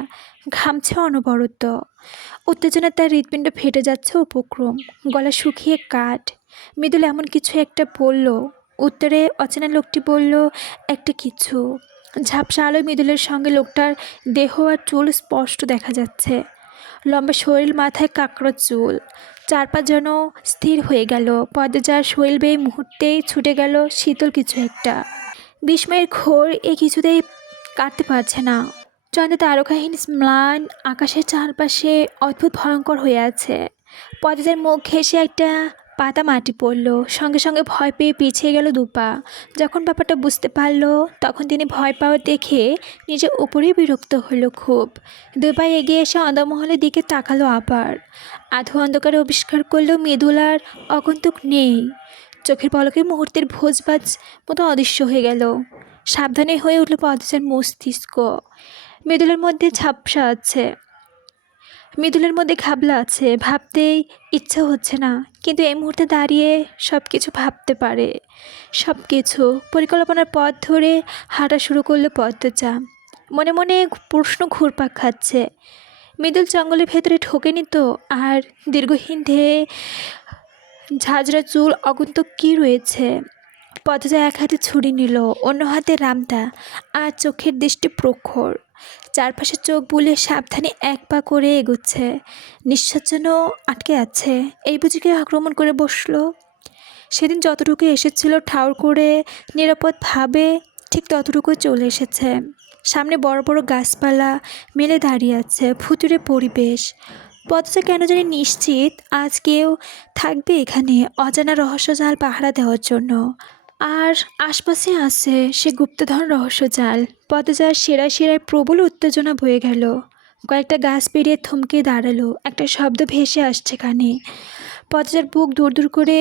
ঘামছে অনবরত। উত্তেজনায় তার হৃৎপিণ্ড ফেটে যাচ্ছে উপক্রম, গলা শুকিয়ে কাঠ। মৃদুল এমন কিছু একটা বলল। উত্তরে অচেনা লোকটি বলল একটা কিছু। ঝাপসা আলোয় মৃদুলের সঙ্গে লোকটার দেহ আর চুল স্পষ্ট দেখা যাচ্ছে। লম্বা শরীর, মাথায় কাঁকড়া চুল। চারপাশ যেন স্থির হয়ে গেল। পদ্মজার শরীর বেয়ে মুহূর্তেই ছুটে গেল শীতল কিছু একটা। বিস্ময়ের ঘোর এ কিছুতেই কাটতে পারছে না। চন্দ্র তারকাহীন ম্লান আকাশের চারপাশে অদ্ভুত ভয়ঙ্কর হয়ে আছে। পদ্মজার মুখ ঘেঁষে একটা পাতা মাটি পড়ল। সঙ্গে সঙ্গে ভয় পেয়ে পিছিয়ে গেল দুপা। যখন ব্যাপারটা বুঝতে পারল, তখন তিনি ভয় পাওয়া দেখে নিজের উপরেই বিরক্ত হলো খুব। দুপা এগিয়ে এসে অন্দরমহলের দিকে তাকালো আবার। আধো অন্ধকারে আবিষ্কার করলো মৃদুল আর আগন্তুক নেই। চোখের পলকে মুহূর্তের ভোজবাজ মতো অদৃশ্য হয়ে গেল। সাবধানে হয়ে উঠল পদচার মস্তিষ্ক। মৃদুলের মধ্যে ঝাপসা আছে, মৃদুলের মধ্যে ঘাবলা আছে, ভাবতেই ইচ্ছা হচ্ছে না, কিন্তু এই মুহূর্তে দাঁড়িয়ে সব কিছু ভাবতে পারে। সব কিছু পরিকল্পনার পথ ধরে হাঁটা শুরু করলো পদ্মজা। মনে মনে প্রশ্ন ঘুরপাক খাচ্ছে, মৃদুল জঙ্গলের ভেতরে ঢোকেনি তো? আর দীর্ঘহীন ধেয়ে ঝাঁঝরা চুল অগন্তুক কী রয়েছে? পদ্মজা এক হাতে ছুরি নিল, অন্য হাতে রামদা, আর চোখের দৃষ্টি প্রখর। চারপাশে চোখ বুলিয়ে সাবধানে এক পা করে এগোচ্ছে, নিঃশ্বাস যেন আটকে আছে। এই বুঝি কেউ আক্রমণ করে বসলো? সেদিন যতটুকু এসেছিল ঠাউর করে নিরাপদভাবে, ঠিক ততটুকু চলে এসেছে। সামনে বড় বড় গাছপালা মেলে দাঁড়িয়ে আছে, ভুতুড়ে পরিবেশ। পথটা কেন জানি নিশ্চিত আজ কেউ থাকবে এখানে অজানা রহস্যজাল পাহারা দেওয়ার জন্য। আর আশপাশে আছে সে গুপ্তধন রহস্যজাল। পথজার সেরায় সেরায় প্রবল উত্তেজনা বয়ে গেল। কয়েকটা গাছ পেরিয়ে থমকে দাঁড়ালো, একটা শব্দ ভেসে আসছে কানে। পথজার বুক দূর দূর করে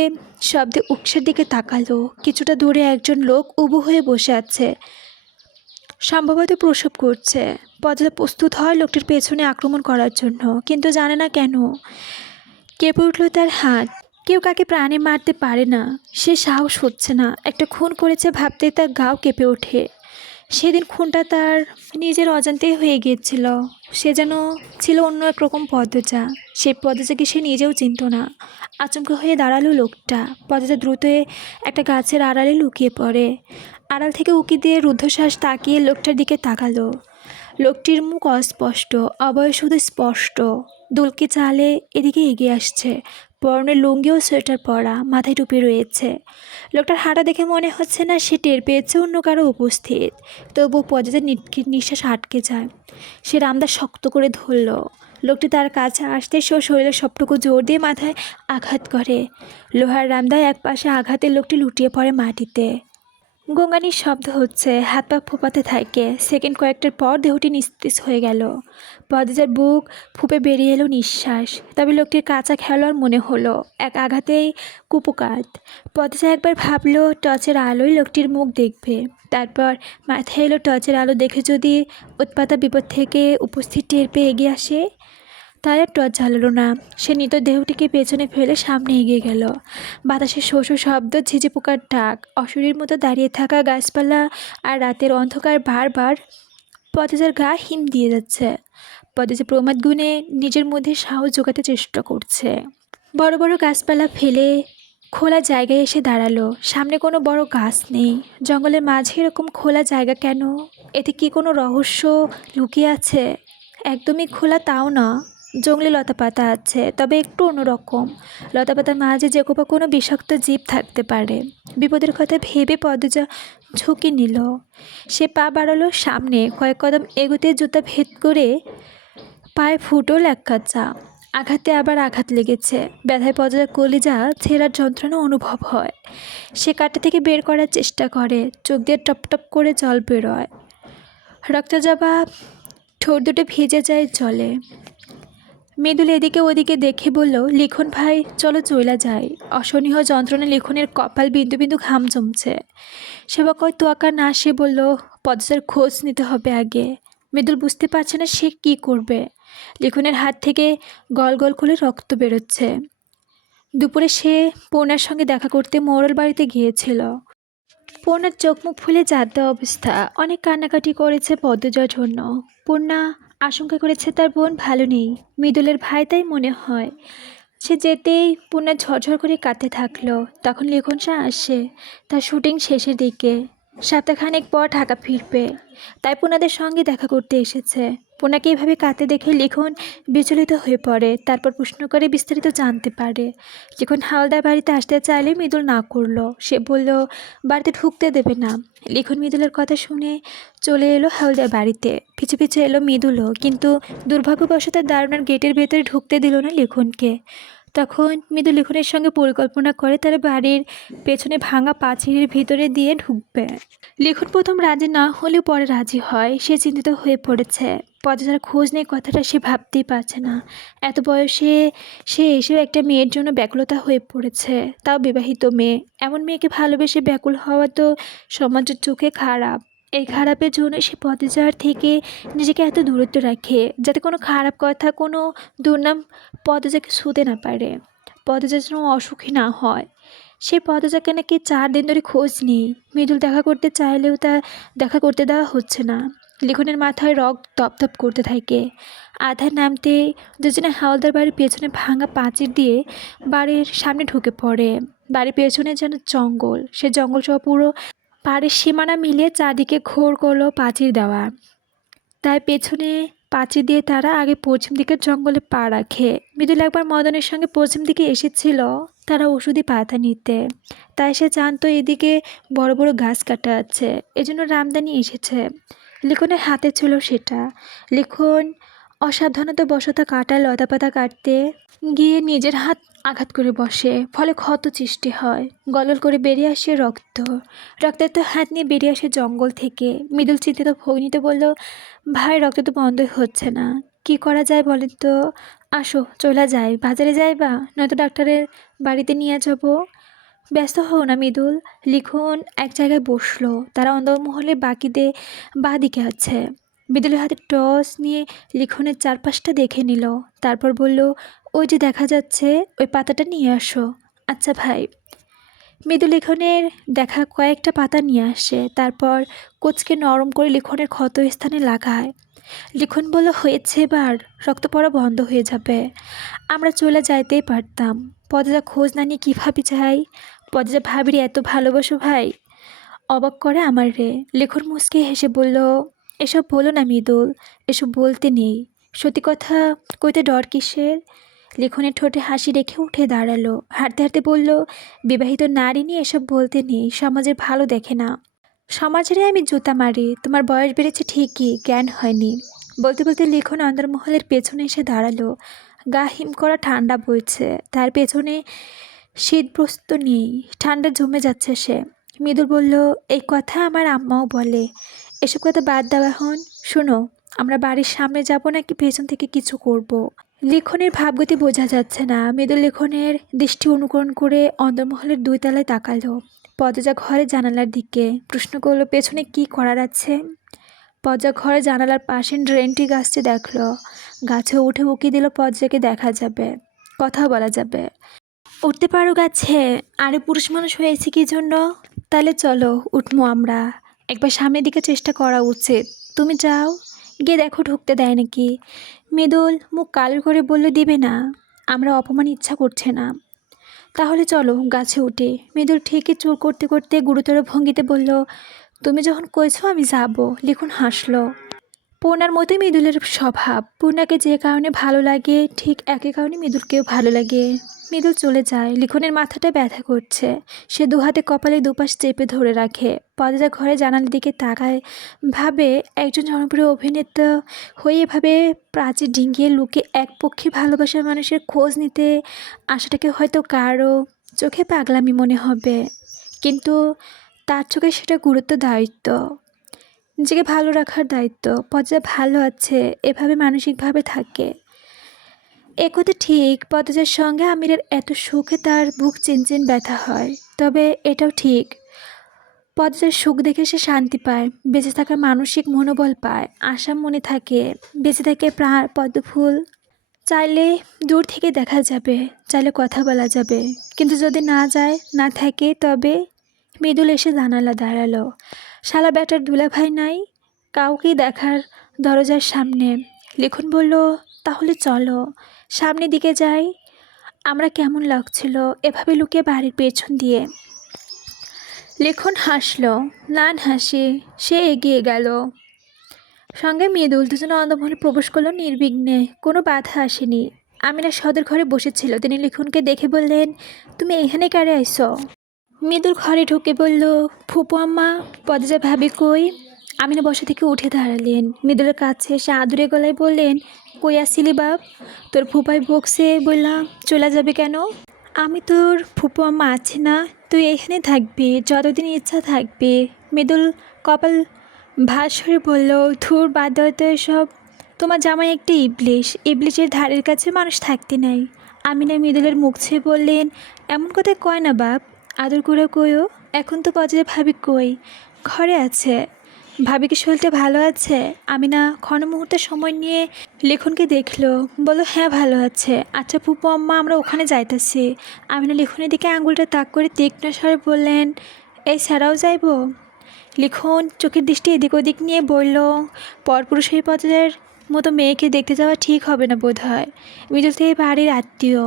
শব্দে উৎসের দিকে তাকালো। কিছুটা দূরে একজন লোক উবু হয়ে বসে আছে, সম্ভবত প্রসব করছে। পথজা প্রস্তুত হয় লোকটির পেছনে আক্রমণ করার জন্য, কিন্তু জানে না কেন কেঁপে উঠল তার হাত। কেউ কাকে প্রাণে মারতে পারে না, সে সাহস হচ্ছে না। একটা খুন করেছে ভাবতে তার গাও কেঁপে ওঠে। সেদিন খুনটা তার নিজের অজান্তেই হয়ে গিয়েছিল। সে যেন ছিল অন্য এক রকম পদ্মজা। সেই পদ্মজাকে সে নিজেও চিনত না। আচমকা হয়ে দাঁড়ালো লোকটা। পদ্মজা দ্রুত একটা গাছের আড়ালে লুকিয়ে পড়ে। আড়াল থেকে উকি দিয়ে রুদ্ধশ্বাস তাকিয়ে লোকটার দিকে তাকালো। লোকটির মুখ অস্পষ্ট, অবয়স শুধু স্পষ্ট। দুলকি চালে এদিকে এগিয়ে আসছে, পরনে লুঙ্গি ও সোয়েটার পরা, মাথায় টুপি রয়েছে। লোকটার হাঁটা দেখে মনে হচ্ছে না সে টের পেয়েছে অন্য কারো উপস্থিত। তবু পর্যায়ে নিঃশ্বাস আটকে যায়। সে রামদা শক্ত করে ধরল। লোকটি তার কাছে আসতে সে শরীরের সবটুকু জোর দিয়ে মাথায় আঘাত করে। লোহার রামদায় এক পাশে আঘাতে লোকটি লুটিয়ে পড়ে মাটিতে। গঙ্গানির শব্দ হচ্ছে, হাত পা ফোপাতে থাকে। সেকেন্ড কয়েকটার পর দেহটি নিস্তেজ হয়ে গেল। পদ্মজার বুক ফুপে বেরিয়ে এলো নিঃশ্বাস। তবে লোকটির কাঁচা খেলোয়াড় মনে হলো, এক আঘাতেই কুপকাত। পদ্মজা একবার ভাবলো টর্চের আলোয় লোকটির মুখ দেখবে। তারপর মাথায় এলো টর্চের আলো দেখে যদি উৎপাতা বিপদ থেকে উপস্থিত টের পেয়ে এগিয়ে আসে। তাই আর টর্চ জ্বালালো না। সে নিত দেহটিকে পেছনে ফেলে সামনে এগিয়ে গেল। বাতাসের শো শো শব্দ, ঝিঝি পোকার ডাক, অশরীর মতো দাঁড়িয়ে থাকা গাছপালা আর রাতের অন্ধকার বারবার পদ্মজার গা হিম দিয়ে যাচ্ছে। পদ্মজা প্রমাদ গুণে নিজের মধ্যে সাহস জোগাতে চেষ্টা করছে। বড় বড় গাছপালা ফেলে খোলা জায়গায় এসে দাঁড়ালো। সামনে কোনো বড় গাছ নেই। জঙ্গলের মাঝে এরকম খোলা জায়গা কেন? এতে কি কোনো রহস্য লুকিয়ে আছে? একদমই খোলা তাও না, জঙ্গলে লতাপাতা আছে, তবে একটু অন্যরকম। লতাপাতার মাঝে যে কোনো বিষাক্ত জীব থাকতে পারে। বিপদের কথা ভেবে পদ্মজা ঝুঁকি নিল। সে পা বাড়ালো সামনে। কয়েক কদম এগোতে জুতা ভেদ করে পায়ে ফুটল এক কাঁচা। আঘাতে আবার আঘাত লেগেছে। ব্যথায় পদ্মজার কলিজা ছেঁড়ার যন্ত্রণা অনুভব হয়। সে কাঁটা থেকে বের করার চেষ্টা করে। চোখ দিয়ে টপ টপ করে জল বেরোয়। রক্তজবা ঠোঁট দুটো ভিজে যায় জলে। মৃদুল এদিকে ওদিকে দেখে বলল, লিখন ভাই চলো চইলা যাই। অসহনীয় যন্ত্রণা লিখনের কপাল বিন্দু বিন্দু ঘাম জমছে। সেবা কয় তোয়াক্কা না, সে বলল পদ্মজার খোঁজ নিতে হবে আগে। মৃদুল বুঝতে পারছে না সে কী করবে। লিখনের হাত থেকে গল গল করে রক্ত বেরোচ্ছে। দুপুরে সে পূর্ণার সঙ্গে দেখা করতে মোড়ল বাড়িতে গিয়েছিল। পূর্ণার চোখ মুখ ফুলে যাদ্দা অবস্থা। অনেক কান্নাকাটি করেছে পদ্মজার জন্য। পূর্ণা আশঙ্কা করেছে তার বোন ভালো নেই, মৃদুলের ভাই তাই মনে হয়। সে যেতেই পূর্ণা ঝরঝর করে কাঁদতে থাকলো। তখন লিখন শাহ আসে, তার শুটিং শেষের দিকে। সপ্তাহখানেক পর ঢাকা ফিরবে, তাই পূর্ণাদের সঙ্গে দেখা করতে এসেছে। পূর্ণাকে এভাবে কাঁদতে দেখে লিখন বিচলিত হয়ে পড়ে। তারপর প্রশ্ন করে বিস্তারিত জানতে পারে। লিখন হাওলদার বাড়িতে আসতে চাইলে মৃদুল না করলো। সে বলল বাড়িতে ঢুকতে দেবে না। লিখন মৃদুলের কথা শুনে চলে এলো হাওলদার বাড়িতে। পিছু পিছু এলো মৃদুলও, কিন্তু দুর্ভাগ্যবশত দারোয়ান গেটের ভেতরে ঢুকতে দিল না লিখনকে। তখন মৃদু লিখনের সঙ্গে পরিকল্পনা করে তারা বাড়ির পেছনে ভাঙা পাঁচিলের ভিতরে দিয়ে ঢুকবে। লিখন প্রথম রাজি না হলেও পরে রাজি হয়। সে চিন্তিত হয়ে পড়েছে। পদ্মজার খোঁজ নেই কথাটা সে ভাবতেই পারছে না। এত বয়সে সে এসেও একটা মেয়ের জন্য ব্যাকুলতা হয়ে পড়েছে, তাও বিবাহিত মেয়ে। এমন মেয়েকে ভালোবেসে ব্যাকুল হওয়া তো সমাজের চোখে খারাপ। এই খারাপের জন্য সে পদচার থেকে নিজেকে এত দূরত্ব রাখে যাতে কোনো খারাপ কথা, কোনো দুর্নাম পদজাকে ছুঁতে না পারে, পদজা যেন অসুখী না হয়। সেই পদজাকে নাকি 4 দিন ধরে খোঁজ নেই। মৃদুল দেখা করতে চাইলেও তা দেখা করতে দেওয়া হচ্ছে না। লিখনের মাথায় রক তপতপ করতে থাকে। আধার নামতে দুজনে হাওলদার বাড়ির পেছনে ভাঙা প্রাচীর দিয়ে বাড়ির সামনে ঢুকে পড়ে। বাড়ির পেছনে যেন জঙ্গল, সে জঙ্গল সহ পুরো পাড়ের সীমানা মিলিয়ে চারদিকে ঘোর করলো প্রাচীর দেওয়া। তাই পেছনে প্রাচীর দিয়ে তারা আগে পশ্চিম দিকের জঙ্গলে পা রাখে। মৃদুল একবার মদনের সঙ্গে পশ্চিম দিকে এসেছিল তারা ওষুধি পাতা নিতে, তাই সে জানতো এদিকে বড় বড় গাছ কাটা আছে, এজন্য রামদানি এসেছে। লিখনের হাতে ছিল সেটা। লিখন অসাবধানতা বশত কাটা লতাপাতা কাটতে গিয়ে নিজের হাত আঘাত করে বসে, ফলে ক্ষত সৃষ্টি হয়। গলল করে বেরিয়ে আসে রক্ত। রক্তাক্ত হাত নিয়ে বেরিয়ে আসে জঙ্গল থেকে। মৃদুল চিন্তিত ভঙ্গিতে বলল, ভাই রক্ত তো বন্ধই হচ্ছে না, কি করা যায় বলেন তো? আসো চলে যাই, বাজারে যাইবা, নয়তো ডাক্তারের বাড়িতে নিয়ে যাব। ব্যস্ত হও না মৃদুল। লিখন এক জায়গায় বসলো। তারা অন্দরমহলে বাঁ দিকে আছে। মৃদুলের হাতে টর্চ নিয়ে লিখনের চারপাশটা দেখে নিল। তারপর বলল, ওই যে দেখা যাচ্ছে ওই পাতাটা নিয়ে আসো। আচ্ছা ভাই। মৃদু লিখনের দেখা কয়েকটা পাতা নিয়ে আসে, তারপর কোচকে নরম করে লিখনের ক্ষত স্থানে লাগায়। লিখন বলল, হয়েছে এবার, রক্ত পড়া বন্ধ হয়ে যাবে। আমরা চলে যাইতেই পারতাম। পদজা খোঁজ না নিয়ে কীভাবে চাই? পদজা ভাবির এত ভালোবাসো ভাই? অবাক করে আমার রে। লিখন মুচকে হেসে বলল, এসব বলো না মৃদুল, এসব বলতে নেই। সত্যি কথা কইতে ডর কিসের? লিখনের ঠোঁটে হাসি রেখে উঠে দাঁড়ালো। হাঁটতে হাঁটতে বলল, বিবাহিত নারী নিয়ে এসব বলতে নেই, সমাজের ভালো দেখে না। সমাজেরই আমি জুতা মারি। তোমার বয়স বেড়েছে ঠিকই, জ্ঞান হয়নি। বলতে বলতে লিখন অন্দরমহলের পেছনে এসে দাঁড়ালো। গা হিম করা ঠান্ডা বইছে, তার পেছনে শীতবস্ত্র নেই, ঠান্ডা জমে যাচ্ছে সে। মৃদুল বলল, এই কথা আমার আম্মাও বলে। এসব কথা বাদ দেওয়া হন। শোনো, আমরা বাড়ির সামনে যাব নাকি পেছন থেকে কিছু করব? লিখনের ভাবগতি বোঝা যাচ্ছে না। মৃদুল লিখনের দৃষ্টি অনুকরণ করে অন্দরমহলের 2 তলায় তাকালো। পদজা ঘরের জানালার দিকে। প্রশ্ন করলো, পেছনে কি করার আছে? পদজা ঘরের জানালার পাশে ড্রেনটি গাছটি দেখলো। গাছে উঠে উকি দিল, পদজাকে দেখা যাবে, কথা বলা যাবে। উঠতে পারো গাছে? আরে পুরুষ মানুষ হয়েছে কি জন্য? তাহলে চলো উঠবো আমরা। একবার সামনের দিকে চেষ্টা করা উচিত। তুমি যাও, গিয়ে দেখো ঢুকতে দেয় নাকি। মৃদুল মুখ কালো করে বলল, দিবে না, আমরা অপমান ইচ্ছা করছে না। তাহলে চলো গাছে উঠে। মৃদুল ঠিকই চুল করতে করতে গুরুতর ভঙ্গিতে বলল, তুমি যখন কইছো আমি যাব। লিখন হাসলো। পূর্ণার মতোই মৃদুলের স্বভাব। পূর্ণাকে যে কারণে ভালো লাগে ঠিক একই কারণে মৃদুলকেও ভালো লাগে। মৃদুল চলে যায়। লিখনের মাথাটা ব্যথা করছে। সে দুহাতে কপালে দুপাশ চেপে ধরে রাখে। পদজা ঘরে জানালার দিকে তাকায়, ভাবে একজন জনপ্রিয় অভিনেতা হয়ে এভাবে প্রাচীর ডিঙ্গিয়ে লুকে একপক্ষী ভালোবাসার মানুষের খোঁজ নিতে আসাটাকে হয়তো কারো চোখে পাগলামি মনে হবে, কিন্তু তার চোখে সেটা গুরুত্ব, দায়িত্ব, নিজেকে ভালো রাখার দায়িত্ব। পদজা ভালো আছে, এভাবে মানসিকভাবে থাকে। এ কথা ঠিক, পদজার সঙ্গে আমিরের এত সুখে তার বুক চিনচিন ব্যথা হয়। তবে এটাও ঠিক, পদজার সুখ দেখে সে শান্তি পায়, বেঁচে থাকার মানসিক মনোবল পায়, আশা মনে থাকে, বেঁচে থাকে পদ্মফুল। চাইলে দূর থেকে দেখা যাবে, চাইলে কথা বলা যাবে, কিন্তু যদি না যায়, না থাকে, তবে মৃদুল এসে জানালা দাঁড়ালো। শালা ব্যাটার দুলাভাই নাই, কাউকেই দেখার দরজার সামনে। লিখন বলল, তাহলে চলো সামনের দিকে যাই। আমরা কেমন লাগছিল এভাবে লুকিয়ে বাড়ির পেছন দিয়ে। লিখন হাসলো, ম্লান হাসি। সে এগিয়ে গেল। সঙ্গে মৃদুল। দুজনে অন্দরমহলে প্রবেশ করলো নির্বিঘ্নে, কোনো বাধা আসেনি। আমিনা সদর ঘরে বসেছিল। তিনি লিখনকে দেখে বললেন, তুমি এখানে কারে আইছো? মৃদুল ঘরে ঢুকে বলল, ফুপু আম্মা, পদজা ভাবি কই? আমিনা বসা থেকে উঠে দাঁড়ালেন। মৃদুলের কাছে এসে আদুরে গলায় বললেন, কই আসিলি বাপ? তোর ফুপাই বকছে বললাম চলে যাবে কেন? আমি তোর ফুপু আম্মা আছি না, তুই এখানে থাকবি, যতদিন ইচ্ছা থাকবি। মৃদুল কপাল ভাস্বরে বলল, ধুর বাদ দাও তো এসব, তোমার জামাই একটা ইবলিশ, ইবলিশের ধারের কাছে মানুষ থাকতে নাই। আমিনা মৃদুলের মুখ ছুঁয়ে বললেন, এমন কথা কয় না বাপ, আদর করে কইও। এখন তো পদজা ভাবি কই? ঘরে আছে। ভাবি কি শরীরটা ভালো আছে? আমিনা ক্ষণ মুহূর্তে সময় নিয়ে লিখনকে দেখলো, বলল হ্যাঁ ভালো আছে। আচ্ছা ফুপু আম্মা আমরা ওখানে যাইতাছি। আমিনা লিখনের দিকে আঙুলটা তাক করে তীক্ষ্ণ স্বরে বললেন, এই ছাড়াও যাইব? লিখন চোখের দৃষ্টি এদিক ওদিক নিয়ে বলল, পরপুরুষের পদের মতো মেয়েকে দেখতে যাওয়া ঠিক হবে না বোধ হয়। মৃদুল তো এই বাড়ির আত্মীয়,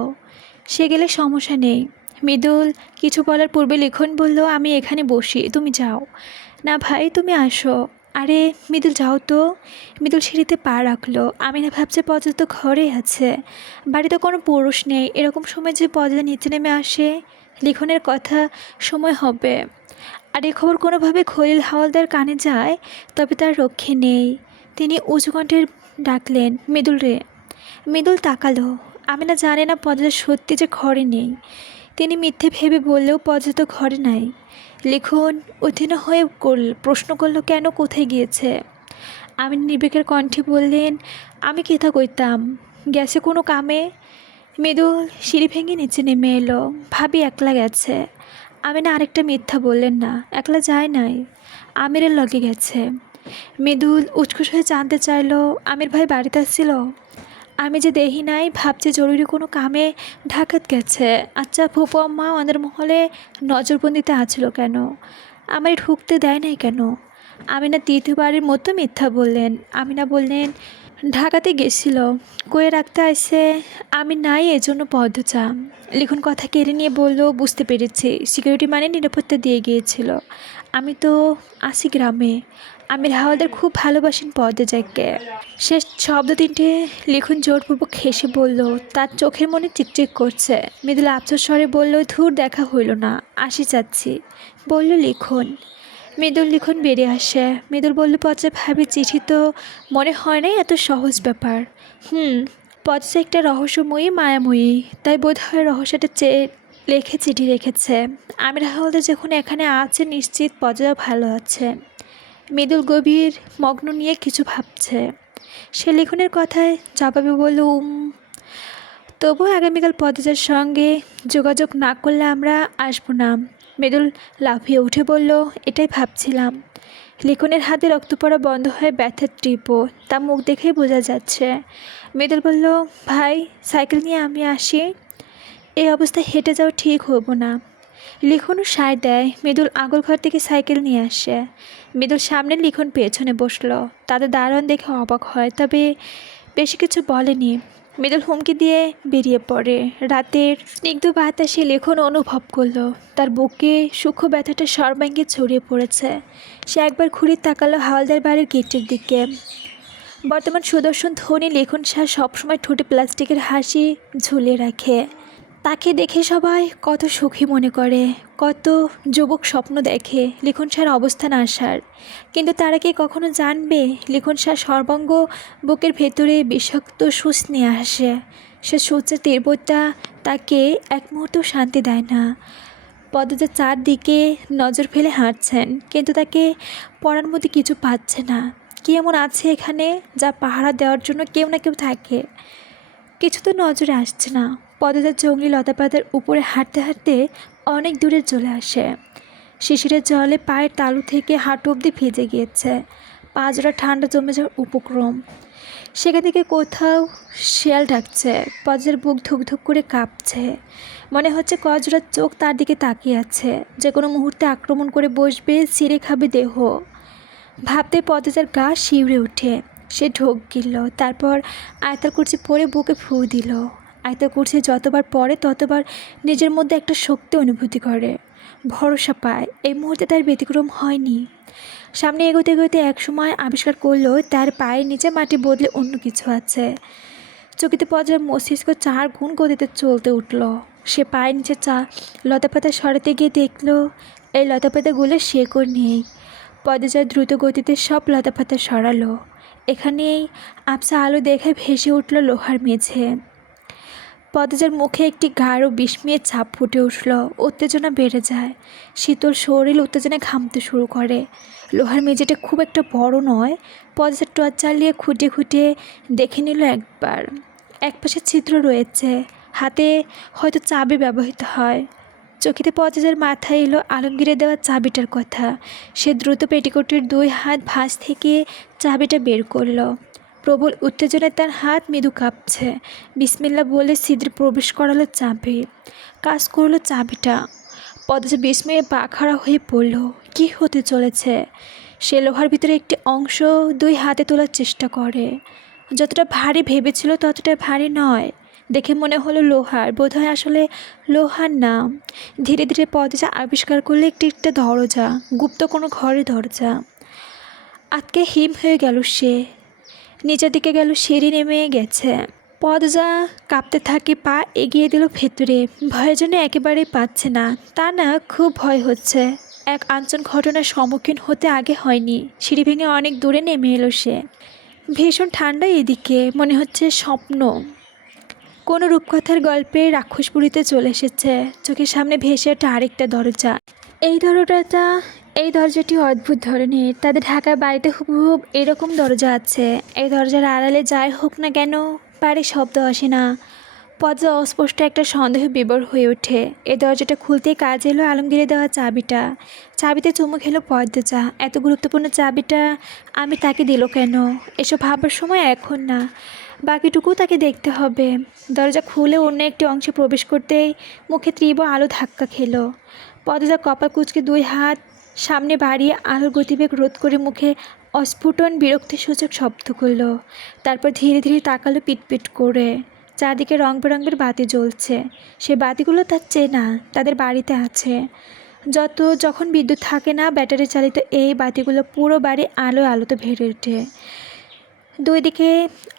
সে গেলে সমস্যা নেই। মৃদুল কিছু বলার পূর্বে লিখন বলল, আমি এখানে বসি, তুমি যাও। না ভাই তুমি আসো। আরে মৃদুল যাও তো। মৃদুল সিঁড়িতে পা রাখলো। আমি না ভাবছে পদ্মা তো ঘরেই আছে, বাড়িতে কোনো পুরুষ নেই, এরকম সময় যে পদ্মা নিচে নেমে আসে, লিখনের কথা সময় হবে। আর এই খবর কোনোভাবে খলিল হাওলদার কানে যায় তবে তার রক্ষে নেই। তিনি উঁচু কণ্ঠে ডাকলেন, মৃদুল রে। মৃদুল তাকালো। আমি না জানি না পদ্মা সত্যি যে ঘরে নেই। তিনি মিথ্যে ভেবে বললেও পদ্মা তো ঘরে নাই। লিখন উত্তীর্ণ হয়ে প্রশ্ন করলো, কেন, কোথায় গিয়েছে? আমি নির্বিকের কণ্ঠে বললেন, আমি কেথা কইতাম, গেছে কোনো কামে। মৃদুল সিঁড়ি ভেঙে নিচে নেমে এলো। ভাবি একলা গেছে। আমি না আরেকটা মিথ্যা বললেন না, একলা যায় নাই, আমিরের লগে গেছে। মৃদুল উৎকোচ হয়ে জানতে চাইলো, আমির ভাই বাড়িতে আসছিল? আমি যে দেহি নাই, ভাবছি জরুরি কোনো কামে ঢাকাত গেছে। আচ্ছা ফুপু আম্মা আমাদের মহলে নজরবন্দিতে আছিল কেন? আমায় ঢুকতে দেয় নাই কেন? আমিনা তৃতীয়বারের মতো মিথ্যা বললেন। আমিনা বললেন, ঢাকাতে গেছিল, কয়ে রাখতে আইসে আমি নাই, এজন্য পদচা। লিখন কথা কেড়ে নিয়ে বলল, বুঝতে পেরেছি, সিকিউরিটি মানে নিরাপত্তা দিয়ে গিয়েছিল। আমি তো আসি গ্রামে। আমির হাওলাদার খুব ভালোবাসেন পদ্মজাকে। শেষ শব্দ তিনটে লিখন জোরপূর্বক হেসে বলল, তার চোখের মনে চিকচিক করছে। মৃদুল আফসোস স্বরে বলল, ধুর দেখা হইল না, আসি চাচ্ছি, বলল লিখন। মৃদুল লিখন বেরিয়ে আসে। মৃদুল বলল, পদ্মা ভাবি চিঠি তো মনে হয় না এত সহজ ব্যাপার। পদ্মা একটা রহস্যময়ী মায়াময়ী, তাই বোধ হয় রহস্যটা লেখে চিঠি রেখেছে। আমির হাওলাদার যখন এখানে আছে নিশ্চিত পদ্মা ভালো আছে। মৃদুল গভীর মগ্ন নিয়ে কিছু ভাবছে। সে লিখনের কথায় জবাবে বলল, তবুও আগামীকাল পদ্মার সঙ্গে যোগাযোগ না করলে আমরা আসবো না। মৃদুল লাফিয়ে উঠে বলল, এটাই ভাবছিলাম। লিখনের হাতে রক্ত পড়া বন্ধ হয়ে ব্যথার টিপো তা মুখ দেখেই বোঝা যাচ্ছে। মৃদুল বলল, ভাই সাইকেল নিয়ে আমি আসি, এই অবস্থায় হেঁটে যাওয়া ঠিক হবো না। লিখনও সায় দেয়। মৃদুল আগল ঘর থেকে সাইকেল নিয়ে আসে। মৃদুল সামনে, লিখন পেছনে বসলো। তাদের দারোয়ান দেখে অবাক হয়, তবে বেশি কিছু বলেনি। মৃদুল হুমকি দিয়ে বেরিয়ে পড়ে। রাতের স্নিগ্ধ বাতাসে লিখন অনুভব করলো তার বুকে সূক্ষ্ম ব্যথাটা সর্বাঙ্গে ছড়িয়ে পড়েছে। সে একবার ঘুরে তাকালো হাওলদার বাড়ির গেটের দিকে। বর্তমান সুদর্শন ধনী লিখন শাহ সবসময় ঠোঁটে প্লাস্টিকের হাসি ঝুলিয়ে রাখে। তাকে দেখে সবাই কত সুখী মনে করে, কত যুবক স্বপ্ন দেখে লিখন শাহর অবস্থান আসার। কিন্তু তারা কি কখনো জানবে লিখন শাহ সর্বাঙ্গ বুকের ভেতরে বিষাক্ত সুচ নিয়ে আসে। সে সূর্যের তীব্রতা তাকে এক মুহূর্তেও শান্তি দেয় না। পদ্মজা চারদিকে নজর ফেলে হাঁটছেন, কিন্তু তাকে পড়ার মধ্যে কিছু পাচ্ছে না। কি এমন আছে এখানে যা পাহারা দেওয়ার জন্য কেউ না কেউ থাকে? কিছু তো নজরে আসছে না। পদ্মজার জঙ্গলি লতাপাতার উপরে হাঁটতে হাঁটতে অনেক দূরে চলে আসে। শিশিরের জলে পায়ের তালু থেকে হাঁটু অবধি ভিজে গিয়েছে। পা জোড়া ঠান্ডা জমে যাওয়ার উপক্রম। সেখান থেকে কোথাও শিয়াল ডাকছে। পদ্মজার বুক ধুকধুক করে কাঁপছে। মনে হচ্ছে কজোড়ার চোখ তার দিকে তাকিয়ে আছে, যে কোনো মুহূর্তে আক্রমণ করে বসবে, ছিঁড়ে খাবে দেহ। ভাবতে পদ্মজার গা শিউরে ওঠে। সে ঢোক গিলল, তারপর আয়তাল কুর্চি পরে বুকে ফু দিল। আয়তাল কুর্চি যতবার পড়ে ততবার নিজের মধ্যে একটা শক্তি অনুভূতি করে, ভরসা পায়। এই মুহূর্তে তার ব্যতিক্রম হয়নি। সামনে এগোতে এগোতে একসময় আবিষ্কার করলো তার পায়ের নিচে মাটি বদলে অন্য কিছু আছে। চকিতে পদ্মার মস্তিষ্ক 4 গুণ গতিতে চলতে উঠল। সে পায়ের নিচে লতাপাতা সরাতে গিয়ে দেখল এই লতাপাতাগুলো শেকড় নেই। পদ্মজা দ্রুত গতিতে সব লতাপাতা সরালো। এখানেই আবছা আলো দেখে ভেসে উঠল লোহার মেঝে। পদ্মজার মুখে একটি গাঢ় বিস্ময়ের ছাপ ফুটে উঠল। উত্তেজনা বেড়ে যায়। শীতল শরীর উত্তেজনায় ঘামতে শুরু করে। লোহার মেঝেটা খুব একটা বড় নয়। পদ্মজার টর্চ চালিয়ে খুঁটিয়ে খুঁটিয়ে দেখে নিল একবার। একপাশে ছিদ্র রয়েছে, হাতে হয়তো চাবি ব্যবহৃত হয়। চকিতে পদ্মজার মাথায় এলো আলমগীরের দেওয়া চাবিটার কথা। সে দ্রুত পেটিকোটের 2 হাত ভাঁজ থেকে চাবিটা বের করলো। প্রবল উত্তেজনায় তার হাত মৃদু কাঁপছে। বিসমিল্লাহ বলে ছিদ্রে প্রবেশ করালো চাবি। কাজ করলো চাবিটা। পদ্মজা বিস্ময়ে পা খাড়া হয়ে পড়ল। কী হতে চলেছে? সে লোহার ভিতরে একটি অংশ 2 হাতে তোলার চেষ্টা করে। যতটা ভারী ভেবেছিল ততটা ভারী নয়। দেখে মনে হলো লোহার, বোধহয় আসলে লোহার না। ধীরে ধীরে পদ্মজা আবিষ্কার করলে একটা দরজা, গুপ্ত কোনো ঘরের দরজা। আজকে হিম হয়ে গেল সে। নিচের দিকে গেল, সিঁড়ি নেমে গেছে। পদ্মজা কাঁপতে থাকে, পা এগিয়ে দিল ভেতরে। ভয়ের জন্য একেবারেই পাচ্ছে না, তা না খুব ভয় হচ্ছে। এক আঞ্চন ঘটনার সম্মুখীন হতে আগে হয়নি। সিঁড়ি ভেঙে অনেক দূরে নেমে এলো সে। ভীষণ ঠান্ডা এদিকে, মনে হচ্ছে স্বপ্ন। কোনো রূপকথার গল্পে রাক্ষসপুরীতে চলে এসেছে। চোখের সামনে ভেসে ওঠে আরেকটা দরজা। এই দরজাটি অদ্ভুত ধরনের। তাদের ঢাকার বাড়িতে হুবহুব এরকম দরজা আছে। এই দরজার আড়ালে যাই হোক না কেন বাড়ির শব্দ আসে না। পদ্মা অস্পষ্ট একটা সন্দেহ বিবর হয়ে ওঠে। এই দরজাটা খুলতেই কাজ এলো আলমগীরের দেওয়া চাবিটা। চাবিতে চুমু খেলো পদ্মজা। এত গুরুত্বপূর্ণ চাবিটা আমি তাকে দিল কেন? এসব ভাবার সময় এখন না, বাকিটুকু তাকে দেখতে হবে। দরজা খুলে অন্য একটি অংশে প্রবেশ করতেই মুখে তীব্র আলো ধাক্কা খেলো। পদ্মজা কপাল কুঁচকে 2 হাত সামনে বাড়িয়ে আলোর গতিবেগ রোধ করে মুখে অস্ফুটন বিরক্তিসূচক শব্দ করল। তারপর ধীরে ধীরে তাকালো পিটপিট করে। চারদিকে রং বেরঙের বাতি জ্বলছে। সে বাতিগুলো তার চেনা, তাদের বাড়িতে আছে। যখন বিদ্যুৎ থাকে না, ব্যাটারি চালিত এই বাতিগুলো পুরো বাড়ি আলোতে ভরে ওঠে। 2 দিকে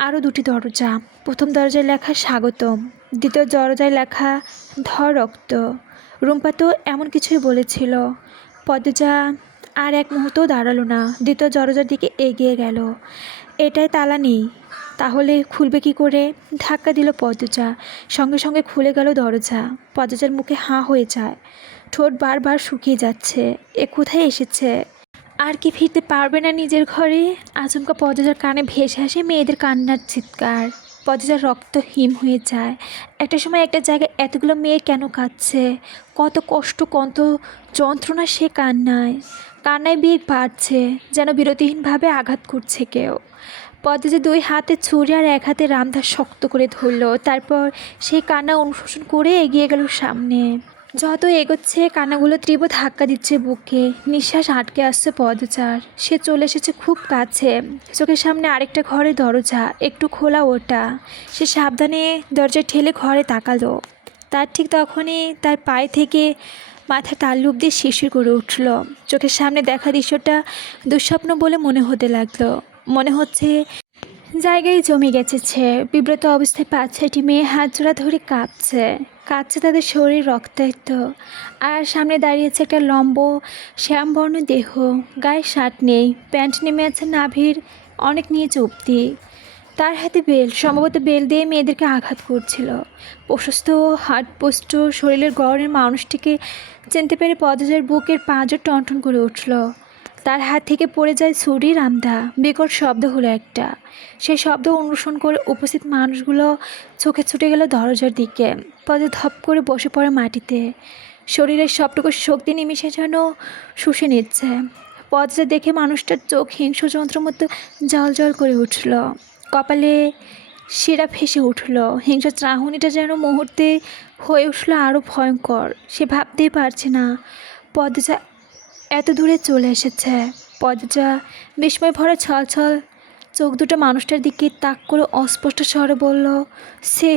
আরও 2টি দরজা। প্রথম দরজায় লেখা স্বাগতম, দ্বিতীয় দরজায় লেখা ধর রক্ত। রুম্পা তো এমন কিছুই বলেছিল। পদ্মজা আর এক মুহূর্তও দাঁড়ালো না, দ্বিতীয় দরজার দিকে এগিয়ে গেল। এটাই তালা নেই, তাহলে খুলবে কি করে? ধাক্কা দিল পদ্মজা, সঙ্গে সঙ্গে খুলে গেল দরজা। পদ্মজার মুখে হাঁ হয়ে যায়, ঠোঁট বারবার শুকিয়ে যাচ্ছে। এ কোথায় এসেছে? আর কি ফিরতে পারবে না নিজের ঘরে? আচমকা পদ্মজার কানে ভেসে আসে মেয়েদের কান্নার চিৎকার। পদ্মজার রক্ত হিম হয়ে যায়। একটা সময় একটা জায়গায় এতগুলো মেয়ে কেন কাঁদছে? কত কষ্ট, কত যন্ত্রণা সে কান্নায় বেগ বাড়ছে, যেন বিরতিহীনভাবে আঘাত করছে কেউ। পদ্মজা 2 হাতে ছুরি আর 1 হাতে রামদা শক্ত করে ধরল। তারপর সেই কান্না অনুশোচন করে এগিয়ে গেল সামনে। যত এগোচ্ছে কান্নাগুলো তীব্র ধাক্কা দিচ্ছে বুকে। নিঃশ্বাস আটকে আসছে পদ্মজার। সে চলে এসেছে খুব কাছে। চোখের সামনে আরেকটা ঘরের দরজা, একটু খোলা ওটা। সে সাবধানে দরজা ঠেলে ঘরে তাকালো। তার ঠিক তখনই তার পায়ে থেকে মাথার তালুব দিয়ে শিরশির করে উঠল। চোখের সামনে দেখা দৃশ্যটা দুঃস্বপ্ন বলে মনে হতে লাগলো। মনে হচ্ছে জায়গায় জমে গেছে। বিব্রত অবস্থায় 5-6টি মেয়ে হাত জোড়া ধরে কাঁপছে তাদের শরীর রক্তাক্ত। আর সামনে দাঁড়িয়েছে একটা লম্ব শ্যামবর্ণ দেহ। গায়ে শার্ট নেই, প্যান্ট নেমে আছে নাভির অনেক নিচে অবধি। তার হাতে বেল, সম্ভবত বেল দিয়ে মেয়েদেরকে আঘাত করছিল। প্রশস্ত হাটপোষ্ট শরীরের গড়নের মানুষটিকে চিনতে পেরে পদ্মজার বুকের পাঁজর টনটন করে উঠল। তার হাত থেকে পড়ে যায় ছুরি, রামদা। বিকট শব্দ হলো একটা। সেই শব্দ অনুসরণ করে উপস্থিত মানুষগুলো চোখে ছুটে গেল দরজার দিকে। পদ্মা ধপ করে বসে পড়ে মাটিতে। শরীরের সবটুকু শক্তি নিমিষে যেন শুষে নিচ্ছে। পদ্মা দেখে মানুষটার চোখ হিংস্র যন্ত্রের মতো জল জল করে উঠল। কপালে শিরা ফেসে উঠল। হিংস্র চাহনিটা যেন মুহূর্তে হয়ে উঠল আরও ভয়ঙ্কর। সে ভাবতেই পারছে না পদ্মজা এত দূরে চলে এসেছে। পদ্মজা বিস্ময় ভরা ছলছল চোখ দুটো মানুষটার দিকে তাক করে অস্পষ্ট স্বরে বলল, সে